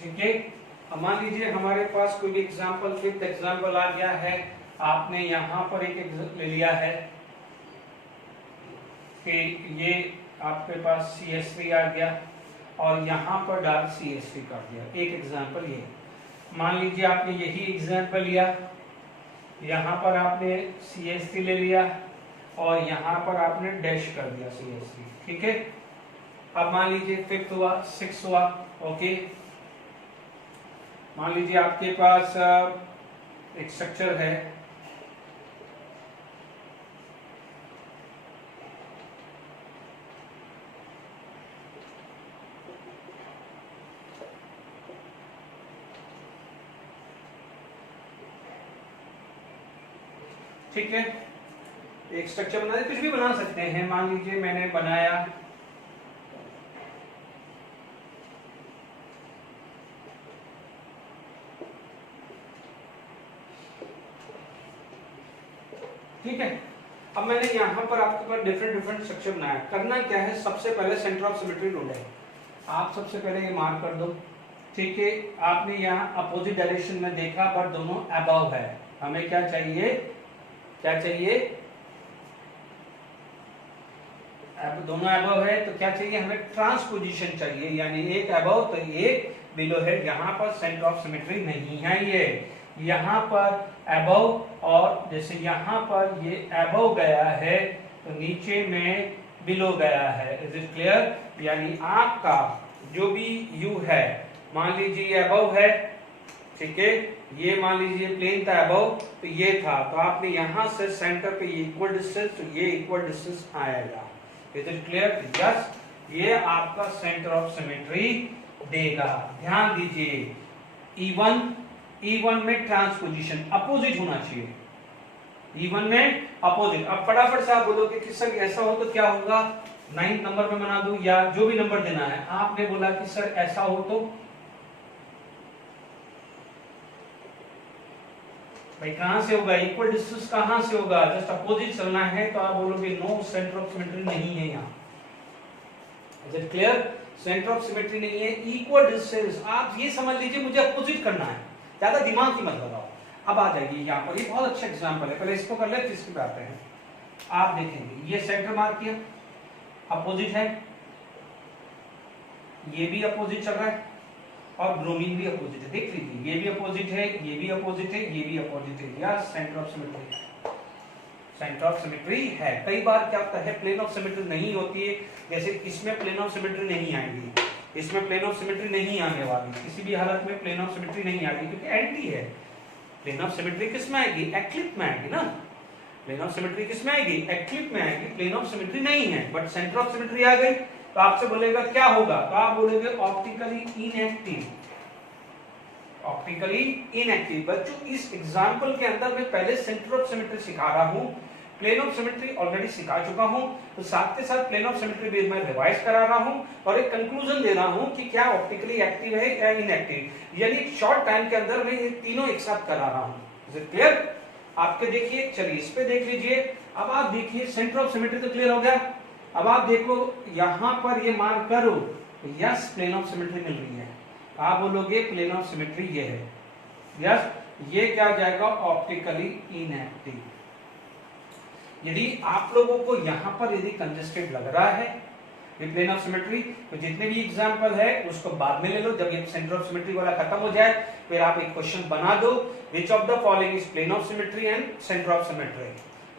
ठीक है, मान लीजिए हमारे पास कोई भी एग्जांपल, फिफ्थ एग्जांपल आ गया है, आपने यहां पर एक ले लिया है कि ये आपके पास CH3 आ गया और यहां पर डार्क CH3 कर दिया। एक एग्जांपल ये, मान लीजिए आपने यही एग्जांपल लिया, यहां पर आपने CH3 ले लिया और यहां पर आपने डैश कर दिया CH3। ठीक है, अब मान लीजिए फिफ्थ हुआ, सिक्स हुआ, ओके। मान लीजिए आपके पास एक स्ट्रक्चर है, ठीक है, एक स्ट्रक्चर बना, कुछ भी बना सकते हैं। मान लीजिए मैंने बनाया ठीक है। अब मैंने यहाँ पर आपके पास डिफरेंट स्ट्रक्चर बनाया। करना क्या है, सबसे पहले सेंटर ऑफ सिमेट्री ढूंढे। आप सबसे पहले ये मार्क कर दो, ठीक है। आपने यहाँ अपोजिट डायरेक्शन में देखा पर दोनों अबव है। हमें क्या चाहिए, क्या चाहिए, अब दोनों अबव है तो क्या चाहिए हमें, ट्रांसपोजिशन चाहिए, यानी एक अबव तो एक बिलो है। यहाँ पर सेंटर ऑफ सिमेट्री नहीं है, ये यहाँ पर अबव और जैसे यहाँ पर ये अबव गया है तो नीचे में बिलो गया है। Is it clear? यानी आपका जो भी यू है, मान लीजिए अबव है, ठीक है, ये मान लीजिए प्लेन था अबव तो ये था, तो आपने यहाँ से सेंटर पे इक्वल डिस्टेंस, तो ये इक्वल डिस्टेंस आएगा। Is it clear? यस, ये आपका सेंटर ऑफ सिमेट्री देगा। ध्यान दीजिए, E1 में ट्रांसपोजिशन अपोजिट होना चाहिए, E1 में अपोजिट। अब फटाफट से आप बोलोगे कि सर ऐसा हो तो क्या होगा, 9 नंबर में बना दूं या जो भी नंबर देना है। आपने बोला कि सर ऐसा हो तो भाई कहां से होगा, इक्वल डिस्टेंस कहां से होगा, जस्ट अपोजिट चलना है, तो आप बोलोगे नो, सेंटर ऑफ सिमेट्री नहीं है यहाँ। Is it clear? Centre of symmetry नहीं है, इक्वल डिस्टेंस। आप ये समझ लीजिए मुझे अपोजिट करना है, ज्यादा दिमाग की मत लगाओ। अब आ जाइए यहाँ पर, ये बहुत अच्छा एग्जांपल है, पहले इसको कर ले फिर इसके पे आते हैं। आप देखेंगे ये सेंटर मार्क किया, अपोजिट है, ये भी अपोजिट चल रहा है और ब्रोमीन भी अपोजिट है। देख लीजिए, ये भी अपोजिट है, ये भी अपोजिट है, ये भी अपोजिट है। या सेंटर ऑफ सिमेट्री है, सेंटर ऑफ सिमेट्री है। कई बार क्या होता है, प्लेन ऑफ सिमेट्री नहीं होती है, जैसे इसमें प्लेन ऑफ सिमेट्री नहीं आएगी, इसमें प्लेन ऑफ सिमेट्री नहीं आने वाली, किसी भी हालत में प्लेन ऑफ सिमेट्री नहीं आएगी क्योंकि एंटी है। प्लेन ऑफ सिमेट्री किस में आएगी, एक्लिप में आएगी ना। प्लेन ऑफ सिमेट्री किस में आएगी, एक्लिप में आएगी, प्लेन ऑफ सिमेट्री नहीं है। बट सेंटर ऑफ सिमेट्री आ गई तो आपसे बोलेगा क्या होगा, तो आप बोलेंगे ऑप्टिकली इनएक्टिव, ऑप्टिकली इनएक्टिव। बच्चों इस एग्जांपल के अंदर मैं पहले सेंटर ऑफ सिमेट्री सिखा रहा हूं, प्लेन ऑफ सिमेट्री ऑलरेडी सिखा चुका हूं, तो साथ के साथ प्लेन ऑफ सिमेट्री भी मैं रिवाइज करा रहा हूं और एक कंक्लूजन दे रहा हूं कि क्या ऑप्टिकली एक्टिव है या इनएक्टिव, यानी शॉर्ट टाइम के अंदर मैं ये तीनों एक साथ करा रहा हूं। Is it clear? आपके देखिए, चलिए इस पे देख लीजिए। अब आप देखिए सेंटर ऑफ सिमेट्री तो क्लियर हो गया। अब आप देखो यहां पर ये मार्क करो, यस प्लेन ऑफ सिमेट्री मिल रही है। आप बोलोगे प्लेन ऑफ सिमेट्री ये है, यस, ये क्या हो जाएगा, ऑप्टिकली इनएक्टिव। यदि आप लोगों को यहां पर यदि कंजेस्टेड लग रहा है ये प्लेन ऑफ सिमेट्री, तो जितने भी एग्जांपल है उसको बाद में ले लो, जब ये सेंटर ऑफ सिमेट्री वाला खत्म हो जाए फिर आप एक क्वेश्चन बना दो, which of the following is plane of symmetry and centre of symmetry,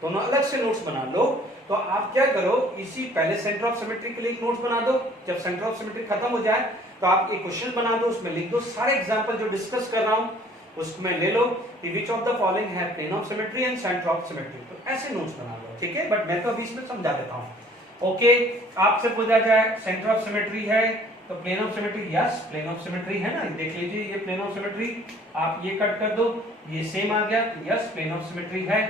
दोनों अलग से नोट्स बना लो। तो आप क्या करो, इसी पहले सेंटर ऑफ सिमेट्री के लिए एक नोट्स बना दो, जब सेंटर ऑफ सिमेट्री खत्म हो जाए तो आप एक क्वेश्चन बना दो, उसमें लिख दो सारे एग्जांपल जो डिस्कस कर रहा हूं उसमें ले लो कि विच ऑफ द फॉलोइंग है plane of symmetry and centre of symmetry, तो ऐसे नोट्स बना लो, ठीक है। बट मैं तो अभी इसमें समझा देता हूं। ओके, आपसे पूछा जाए सेंटर ऑफ सिमेट्री है तो plane of symmetry, yes plane of symmetry है ना, देख लीजिए ये प्लेन ऑफ सिमेट्री, आप ये कट कर दो, ये सेम आ गया, यस प्लेन ऑफ सिमेट्री है,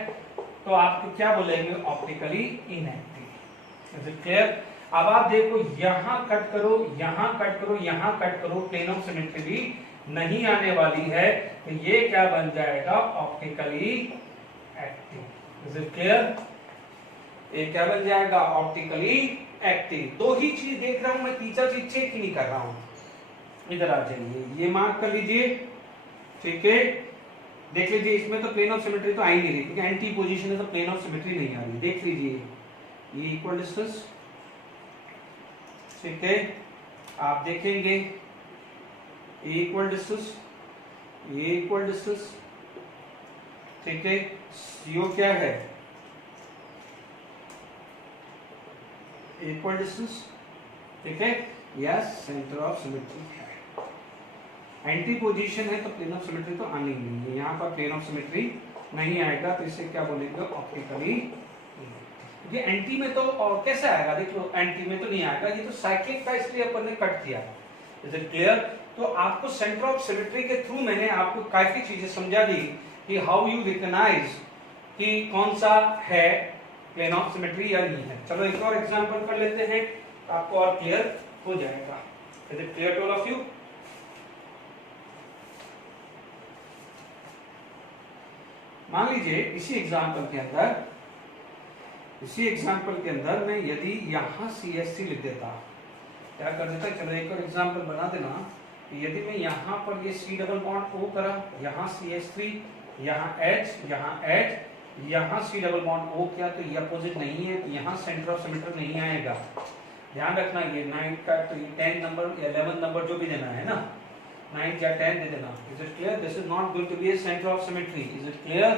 तो आप क्या बोलेंगे, optically inactive. Is it clear? अब आप देखो यहां कट करो, यहां कट करो, यहां कट करो, प्लेन ऑफ सिमेट्री भी नहीं आने वाली है, तो ये क्या बन जाएगा, optically active. Is it clear? ये क्या बन जाएगा, ऑप्टिकली एक्टिव। दो ही चीज देख रहा हूं मैं, तीसरा चीज चेक ही नहीं कर रहा हूं। इधर आ जाइए, ये मार्क कर लीजिए, ठीक है। देख लीजिए इसमें तो प्लेन ऑफ सिमेट्री तो आ ही नहीं रही क्योंकि एंटी पोजीशन है, तो प्लेन ऑफ सिमेट्री नहीं आ रही। देख लीजिए ये इक्वल डिस्टेंस, ठीक है, आप देखेंगे ये इक्वल डिस्टेंस, ये इक्वल डिस्टेंस, ठीक है। सीओ क्या है, इक्वल डिस्टेंस, ठीक है, यस सेंटर ऑफ सिमेट्री है। एंटी पोजीशन है तो प्लेन ऑफ सिमेट्री तो आनी नहीं है, यहाँ पर प्लेन ऑफ सिमेट्री नहीं आएगा, तो इसे क्या बोलेंगे, ऑप्टिकली। ये एंटी में तो और कैसे आएगा, देख लो एंटी में तो नहीं आएगा, ये तो साइक्लिक था इसलिए अपन ने कट किया। Is it clear? तो आपको सेंटर ऑफ सिमेट्री के थ्रू मैंने आपको काफी चीजें समझा दी कि हाउ यू रिकॉग्नाइज कि कौन सा है प्लेन ऑफ सिमेट्री या नहीं है। चलो एक और एग्जांपल कर लेते हैं, आपको और क्लियर हो जाएगा। Is it clear to all of you? मान लीजिए इसी एग्जांपल के अंदर इसी एग्जाम्पल के अंदर मैं यदि यहाँ CH3 लिख देता, क्या कर देता, चलो एक और एग्जाम्पल बना देना। यदि मैं यहाँ पर ये C डबल बॉन्ड O करा, यहाँ CH3, यहाँ H, यहाँ H, यहाँ C डबल बॉन्ड O किया, तो ये अपोजिट नहीं है, तो यहाँ सेंटर ऑफ सिमेट्री नहीं आएगा। ध्यान रखना, ये 9 का तो 10 नंबर या 11 नंबर जो भी देना है ना, 9 या 10 दे देना। Is it clear? This is not going to be a centre of symmetry. Is it clear?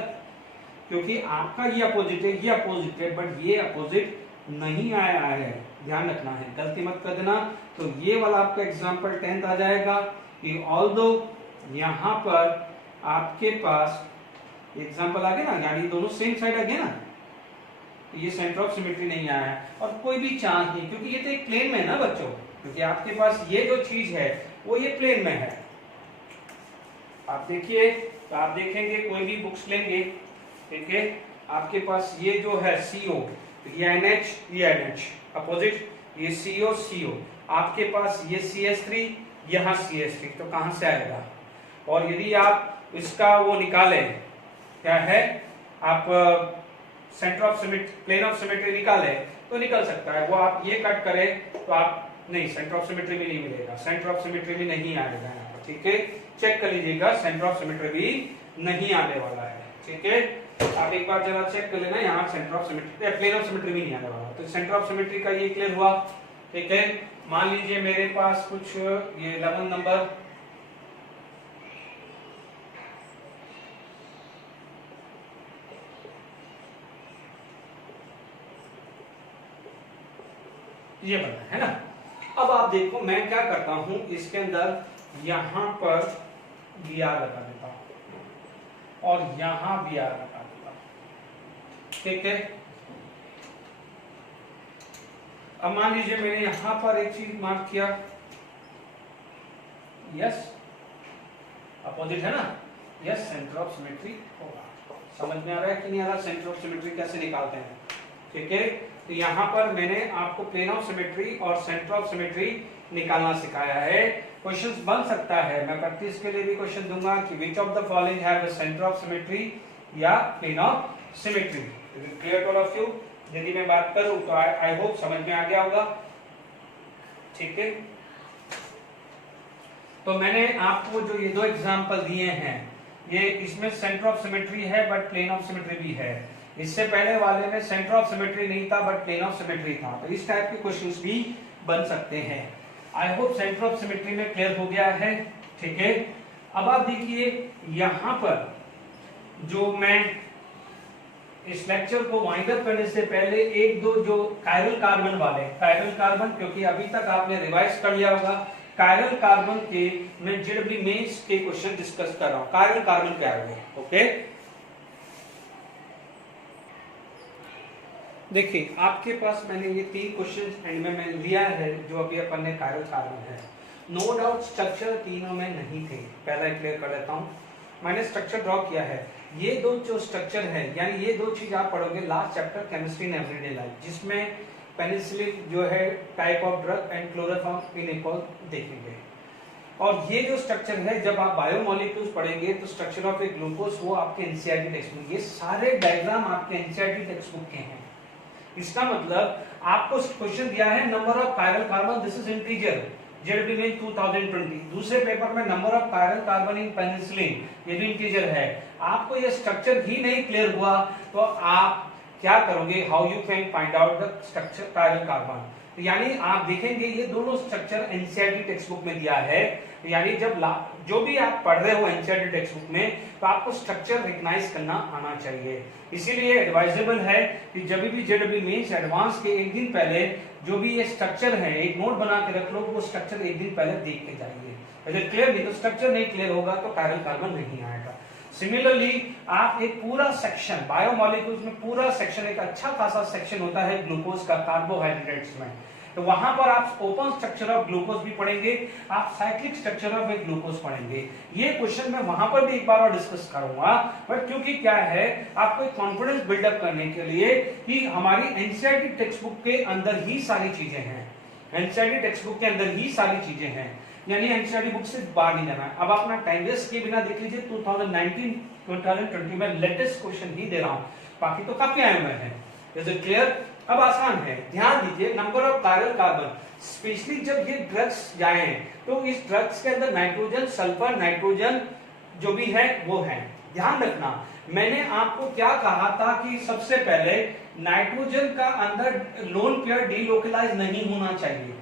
क्योंकि आपका ये अपोजिट है, ये अपोजिट है, बट ये अपोजिट नहीं आया है, ध्यान रखना है, गलती मत कर देना। तो ये वाला आपका एग्जांपल 10th आ जाएगा कि ऑल्दो यहाँ पर आपके पास एग्जांपल आ गया ना, यानी दोनों सेम साइड आ गया ना, ये सेंटर ऑफ सिमेट्री नहीं आया है और कोई भी चांस नहीं, क्योंकि ये तो एक प्लेन में है ना बच्चों, क्योंकि आपके पास ये जो चीज है वो ये प्लेन में है। आप देखिए, तो आप देखेंगे कोई भी बुक्स लेंगे, ठीक है, आपके पास ये जो है CO, ये NH, ये NH अपोजिट, ये CO CO, आपके पास ये CH3, यहाँ CH3, तो कहां से आएगा? और यदि आप इसका वो निकालें, क्या है, आप centre of symmetry, plane of symmetry निकाले तो निकल सकता है। वो आप ये कट करें तो आप नहीं, सेंटर ऑफ सिमेट्री भी नहीं मिलेगा, सेंटर ऑफ सिमेट्री भी नहीं आएगा यहाँ पर, ठीक है, चेक कर लीजिएगा, सेंटर ऑफ सिमेट्री भी नहीं आने वाला है, ठीक है। आप एक बार जरा चेक कर लेना, यहाँ centre of symmetry, plane of symmetry भी नहीं आने वाला, तो सेंटर ऑफ सिमेट्री का ये क्लियर हुआ, ठीक है। मान लीजिए मेरे पास कुछ ये 11 नंबर ये बना है ना। अब आप देखो मैं क्या करता हूं, इसके अंदर यहां पर BR लगा देता हूं और यहां BR लगा देता हूं, ठीक है। अब मान लीजिए मैंने यहां पर एक चीज मार्क किया, यस अपोजिट है ना, यस सेंटर ऑफ सिमेट्री होगा। समझ में आ रहा है कि नहीं आ रहा, सेंटर ऑफ सिमेट्री कैसे निकालते हैं, ठीक है। तो यहाँ पर मैंने आपको प्लेन ऑफ सिमेट्री और सेंटर ऑफ सिमेट्री निकालना सिखाया है। क्वेश्चंस बन सकता है, मैं प्रैक्टिस के लिए भी क्वेश्चन दूंगा कि which of the following have a centre of symmetry या plane of symmetry. Clear to all of you? यदि मैं बात करूं तो आई होप समझ में आ गया होगा, ठीक है। तो मैंने आपको जो ये दो एग्जांपल दिए हैं, ये इसमें सेंटर ऑफ सिमेट्री है बट प्लेन ऑफ सिमेट्री भी है। इससे पहले वाले में सेंटर ऑफ सिमेट्री नहीं था बट प्लेन ऑफ सिमेट्री था, तो इस टाइप के क्वेश्चंस भी बन सकते हैं। I hope centre of symmetry में क्लियर हो गया है, ठीक है। अब आप देखिए यहां पर जो मैं इस लेक्चर को वाइंड अप करने से पहले एक दो जो कायरल कार्बन वाले, कायरल कार्बन क्योंकि अभी तक आपने रिवाइज कर लिया होगा, कायरल कार्बन के मैं जेडब्ल्यू मेंस के क्वेश्चन डिस्कस कर रहा हूं। कायरल कार्बन क्या है, ओके। देखिए आपके पास मैंने ये 3 क्वेश्चन एंड में लिया है जो अभी अपन ने कायरल कार्बन है। नो डाउट स्ट्रक्चर तीनों में नहीं थे, पहला क्लियर कर लेता हूँ। मैंने स्ट्रक्चर ड्रॉ किया है, ये दो जो स्ट्रक्चर है, यानी ये दो चीज आप पढ़ोगे last chapter chemistry in everyday life, जिसमें पेनिसिलिन जो है type of drug and chloroform inequal देखेंगे। और ये जो स्ट्रक्चर है, जब आप बायोमोलिक्यूल्स पढ़ेंगे तो स्ट्रक्चर ऑफ ए ग्लूकोज वो आपके एनसीईआरटी टेक्स्ट बुक, ये सारे डायग्राम आपके एनसीईआरटी टेक्स्ट बुक के हैं। इसका मतलब आपको क्वेश्चन दिया है number of chiral carbon, this is integer, JW में 2020। दूसरे पेपर में number of chiral carbon in penicillin, ये भी इंटीजर है। आपको ये स्ट्रक्चर ही नहीं क्लियर हुआ तो आप क्या करोगे, how you can find out the structure chiral carbon. यानी आप देखेंगे ये दोनों स्ट्रक्चर एनसीईआरटी टेक्स्ट बुक में दिया है, यानी जब जो भी आप पढ़ रहे हो एनसीईआरटी टेक्स्ट बुक में तो आपको स्ट्रक्चर रिकॉग्नाइज करना आना चाहिए। इसीलिए एडवाइजेबल है कि जब भी जेडब्ल्यू मेंस एडवांस के एक दिन पहले जो भी ये स्ट्रक्चर है एक नोट बना के रख लो, वो स्ट्रक्चर एक दिन पहले देख के जाइए। अगर क्लियर नहीं तो स्ट्रक्चर नहीं क्लियर होगा तो कायरल कार्बन नहीं आएगा। सिमिलरली आप एक पूरा सेक्शन बायोमोलिक्यूल्स में पूरा सेक्शन, एक अच्छा खासा सेक्शन होता है ग्लूकोज का कार्बोहाइड्रेट्स में, तो वहां पर आप ओपन स्ट्रक्चर ऑफ ग्लूकोज भी पढ़ेंगे, आप cyclic structure of A glucose पढ़ेंगे। ये क्वेश्चन मैं वहां पर भी एक बार और डिस्कस करूंगा, बट क्योंकि क्या है आपको एक कॉन्फिडेंस बिल्डअप करने के लिए कि हमारी एनसीईआरटी टेक्स्ट बुक के अंदर ही सारी चीजें हैं, एनसीईआरटी टेक्स्ट बुक के अंदर ही सारी चीजें हैं, यानी एनसीईआरटी बुक से बाहर नहीं जाना है। अब अपना टाइम वेस्ट किए बिना देख लीजिए 2019-2020 में लेटेस्ट क्वेश्चन ही दे रहा हूं, बाकी तो काफी आए हुए हैं। Is it clear? अब आसान है, ध्यान दीजिए, number of chiral carbon, specially जब ये ड्रग्स जाए तो इस ड्रग्स के अंदर नाइट्रोजन, सल्फर, नाइट्रोजन जो भी है वो है। ध्यान रखना, मैंने आपको क्या कहा था कि सबसे पहले नाइट्रोजन का अंदर लोन पेयर डीलोकलाइज नहीं होना चाहिए।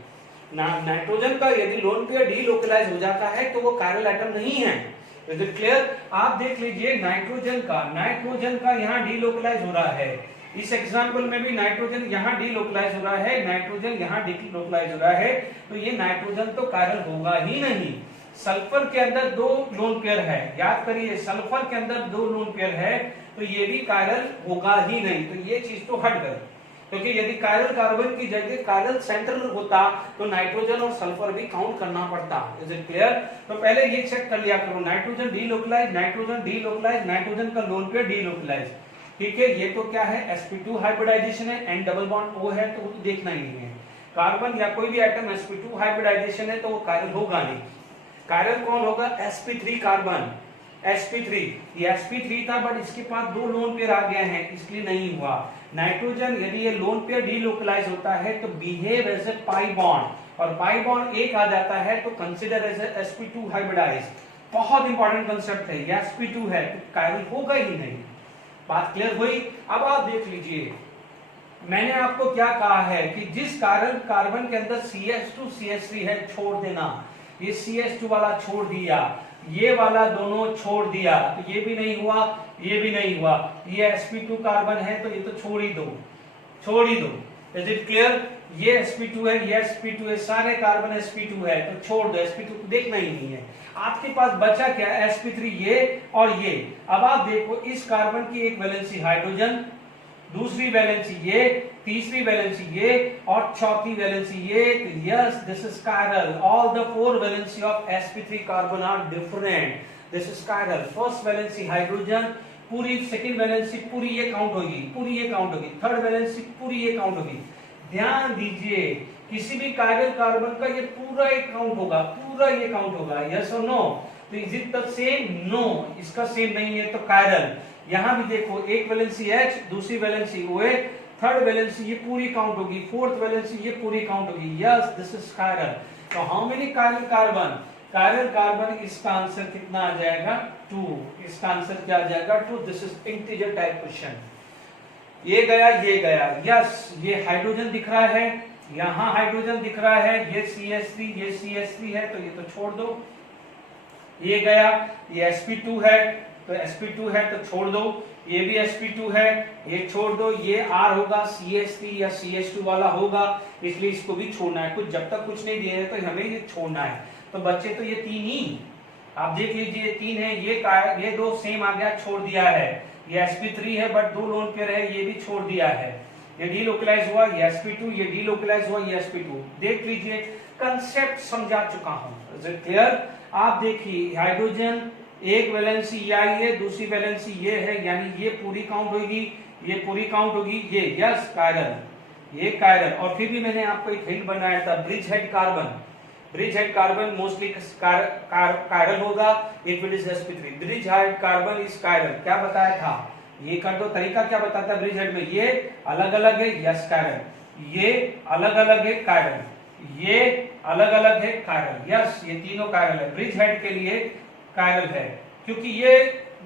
नाइट्रोजन का यदि लोन पेयर डीलोकलाइज हो जाता है तो वो कायरल एटम नहीं है। Is it clear? आप देख लीजिए, नाइट्रोजन का यहाँ डीलोकलाइज हो रहा है। इस एग्जांपल में भी नाइट्रोजन यहाँ डीलोकलाइज हो रहा है, नाइट्रोजन यहाँ डीलोकलाइज हो रहा है, तो ये नाइट्रोजन तो कायरल होगा ही नहीं। सल्फर के अंदर 2 लोन पेयर है, याद करिए, सल्फर के अंदर 2 लोन पेयर है, तो ये भी कायरल होगा ही नहीं। तो ये चीज तो हट गई, क्योंकि यदि कायरल कार्बन की जगह कायरल सेंट्रल होता तो नाइट्रोजन और सल्फर भी काउंट करना पड़ता। Is it clear? तो पहले ये चेक कर लिया करो, nitrogen delocalise, nitrogen delocalise, nitrogen का लोन पेयर डीलोकलाइज। ठीक है, ये तो क्या है, sp2 हाइब्रिडाइजेशन है, एंड डबल बॉन्ड O है, तो वो तो देखना ही नहीं है। कार्बन या कोई भी एटम sp2 हाइब्रिडाइजेशन है तो वो कायरल होगा नहीं। कायरल कौन होगा? sp3 कार्बन, sp3, ये sp3 था बट इसके पास 2 लोन पेयर आ गए हैं, इसलिए नहीं हुआ। नाइट्रोजन यदि ये लोन पेयर डीलोकलाइज होता है तो behave as a pi bond, और पाई बॉन्ड 1 आ जाता है तो consider as a sp2 hybridise. बहुत इंपॉर्टेंट कंसेप्ट है, ये sp2 है तो कायरल होगा ही नहीं। बात क्लियर हुई? अब आप देख लीजिए, मैंने आपको क्या कहा है कि जिस कार्बन के अंदर CH2 CH3 है, छोड़ देना। ये CH2 वाला छोड़ दिया, ये वाला दोनों छोड़ दिया, तो ये भी नहीं हुआ, ये भी नहीं हुआ। ये sp2 कार्बन है तो ये तो छोड़ ही दो, छोड़ ही दो। Is it clear? ये sp2 है, ये sp2 है, सारे कार्बन sp2 है तो छोड़ दो, sp2 को देखना ही नहीं है। आपके पास बचा क्या? sp3, ये और ये। अब आप देखो, इस कार्बन की एक वैलेंसी हाइड्रोजन, दूसरी वैलेंसी ये, तीसरी वैलेंसी ये और चौथी वैलेंसी ये। तो yes, this is chiral. All the 4 valency of sp3 carbon are different, this is chiral. First valency hydrogen पूरी, सेकंड वैलेंसी पूरी ये काउंट होगी, पूरी ये काउंट होगी, थर्ड वैलेंसी पूरी ये काउंट होगी। ध्यान दीजिए, किसी भी कायरल कार्बन का ये पूरा एक काउंट होगा, पूरा ये काउंट होगा। यस और नो? तो is it the same? No, इसका सेम नहीं है तो कायरल। यहां भी देखो, एक वैलेंसी H, दूसरी वैलेंसी OH, थर्ड वैलेंसी ये पूरी काउंट होगी, फोर्थ वैलेंसी ये पूरी काउंट होगी। Yes, this is chiral. तो how many chiral carbon? Chiral carbon, इसका आंसर कितना आ जाएगा? 2। इसका आंसर क्या आ जाएगा? 2। This is integer type question. ये गया, ये गया। यस, ये हाइड्रोजन दिख रहा है, यहां हाइड्रोजन दिख रहा है, ये CH3, ये CH3 है तो ये तो छोड़ दो। ये गया, ये sp2 है तो sp2 है तो छोड़ दो। ये भी sp2 है, ये छोड़ दो। ये R होगा, CH3 या CH2 वाला होगा, इसलिए इसको भी छोड़ना है। कुछ जब तक कुछ नहीं दिए हैं तो हमें ये छोड़ना है। तो बच्चे तो ये 3 ही, आप देख लीजिए 3 है, ये 2 सेम आ गया, छोड़ दिया है। ये sp3 है बट 2 लोन पेयर है, ये भी छोड़ दिया है। ये डीलोकलाइज हुआ, ये sp2, ये डीलोकलाइज हुआ, ये sp2। देख लीजिए, कंसेप्ट समझा चुका हूं। Is it clear? आप देखिए, हाइड्रोजन एक वैलेंसी ये, दूसरी वैलेंसी ये है, यानी ये पूरी काउंट होगी, ये पूरी काउंट होगी, ये। यस, कायरल, ये कायरल। और फिर भी मैंने आपको एक हिंट बनाया था, bridge head carbon. Bridge head carbon mostly chiral होगा if it is sp3। Bridge head carbon is chiral. क्या बताया था? ये कर दो, तरीका क्या बताता है ब्रिज हेड में? ये अलग अलग है, यस कायरल। ये अलग अलग है, कायरल। ये अलग अलग है, कायरल। यस, ये तीनों कायरल है। ब्रिज हेड के लिए कायरल है, क्योंकि ये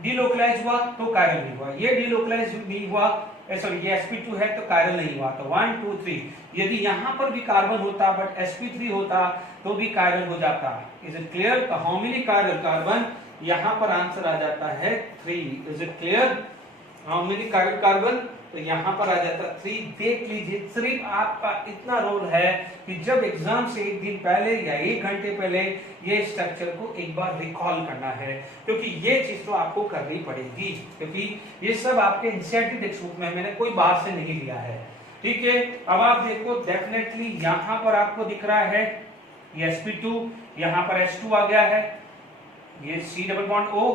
डीलोकलाइज हुआ तो कायरल नहीं हुआ, ये डीलोकलाइज नहीं हुआ, सॉरी ये sp2 है तो कायरल नहीं हुआ। तो 1 2 3, यदि यहां पर भी कार्बन होता बट sp3 होता तो भी कायरल हो जाता। Is it clear? तो हाउ मेनी कायरल कार्बन? यहां पर आंसर आ जाता है 3। Is it clear? How many chiral carbon? तो यहां पर आ जाता 3। देख लीजिए, सिर्फ आपका इतना रोल है कि जब एग्जाम से एक दिन पहले या 1 घंटे पहले ये स्ट्रक्चर को एक बार रिकॉल करना है, क्योंकि ये चीज तो आपको करनी पड़ेगी, क्योंकि ये सब आपके एनसीईआरटी टेक्स्ट बुक में, मैंने कोई बाहर से नहीं लिया है। ठीक है, अब आप देखो, डेफिनेटली यहां पर आपको दिख रहा है ये sp2, यहां पर H2 आ गया है, ये C डबल बॉन्ड O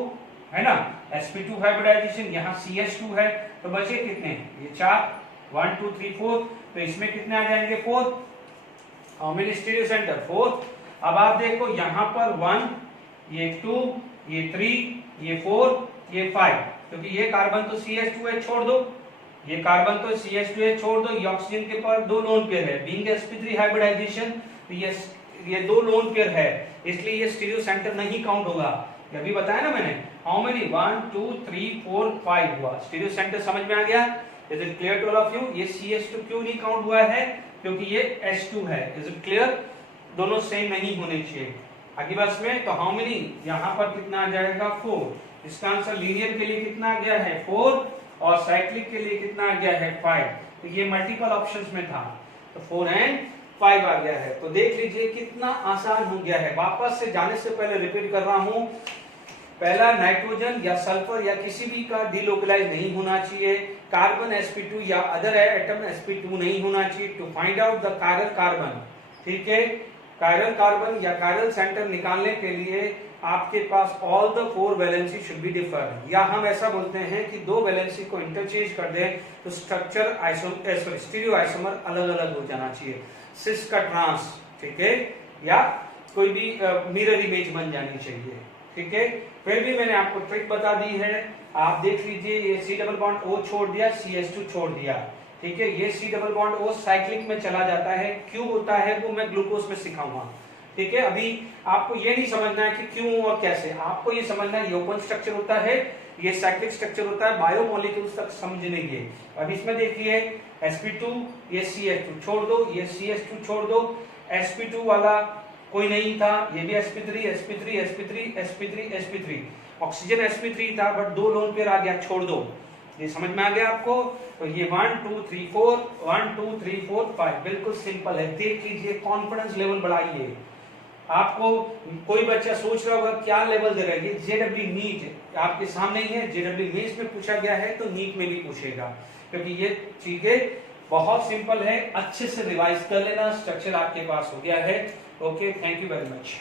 है ना, sp2 हाइब्रिडाइजेशन, यहाँ CH2 है, तो बचे कितने? ये 4, 1 2 3 4। तो इसमें कितने आ जाएंगे? 4। How many stereo centre? 4। अब आप देखो, यहाँ पर 1, ये 2, ये 3, ये 4, ये 5, क्योंकि ये कार्बन तो CH2 है, छोड़ दो। ये कार्बन तो CH2 है, छोड़ दो, ये ऑक्सीजन के पास दो लोन पेयर है, बीइंग sp3 हाइब्रिडाइजेशन, तो ये दो लोन पेयर है, इसलिए ये स्टीरियो सेंटर नहीं काउंट होगा। ये अभी बताया ना मैंने, हाउ मेनी 1 2 3 4 5 हुआ, स्टीरियो सेंटर समझ में आ गया? Is it clear to all of you? ये CH2 क्यों नहीं काउंट हुआ है? क्योंकि ये H2 है। Is it clear? दोनों सेम नहीं होने चाहिए। आगे बस में, तो हाउ मेनी, यहाँ पर कितना आ जाएगा 4, इसका आंसर लीनियर के लिए कितना आ गया है 4 और साइक्लिक के लिए कितना आ गया है 5, तो ये मल्टीपल ऑप्शंस में था, तो 4 एंड 5 आ गया है। तो देख लीजिए कितना आसान हो गया है। वापस से जाने से पहले रिपीट कर रहा हूं, पहला नाइट्रोजन या सल्फर या किसी भी का डीलोकलाइज नहीं होना चाहिए, कार्बन sp2 या अदर एटम sp2 नहीं होना चाहिए to find out the chiral carbon. ठीक है, कायरल कार्बन या कायरल सेंटर निकालने के लिए आपके पास all the 4 valency should be differ, या हम ऐसा बोलते हैं कि दो वैलेंसी को इंटरचेंज कर दें तो स्ट्रक्चर स्टीरियो आइसोमर अलग अलग हो जाना चाहिए, सिस का ट्रांस, ठीक है, या कोई भी मिरर इमेज बन जानी चाहिए। ठीक है, फिर भी मैंने आपको ट्रिक बता दी है, आप देख लीजिए, ये C डबल बॉन्ड O छोड़ दिया, CH2 छोड़ दिया। ठीक है, ये C double bond O cyclic में चला जाता है, क्यों होता है वो मैं ग्लूकोज में सिखाऊंगा। ठीक है, अभी आपको ये नहीं समझना है कि क्यों और कैसे, आपको ये समझना है ये ओपन स्ट्रक्चर होता है, ये साइक्लिक स्ट्रक्चर होता है, बायोमोलिक्यूल्स तक समझेंगे। अब इसमें देखिए sp2, ये CH2 छोड़ दो, ये CH2 छोड़ दो, sp2 वाला कोई नहीं था, ये भी sp3 sp3 sp3 sp3 sp3, oxygen sp3 था बट दो लोन पेयर आ गया, छोड़ दो। ये समझ में आ गया आपको? तो ये 1 2 3 4 1 2 3 4 5 बिल्कुल सिंपल है। देख लीजिए, कॉन्फिडेंस लेवल बढ़ाइए। आपको कोई बच्चा सोच रहा होगा क्या लेवल दे रहा है, ये जेडब्ल्यू नीट आपके सामने ही है, जेडब्ल्यू मेंस में पूछा गया है तो नीट में भी पूछेगा, क्योंकि ये चीजें बहुत सिंपल है। अच्छे से रिवाइज कर लेना, स्ट्रक्चर आपके पास हो गया है। Okay, thank you very much.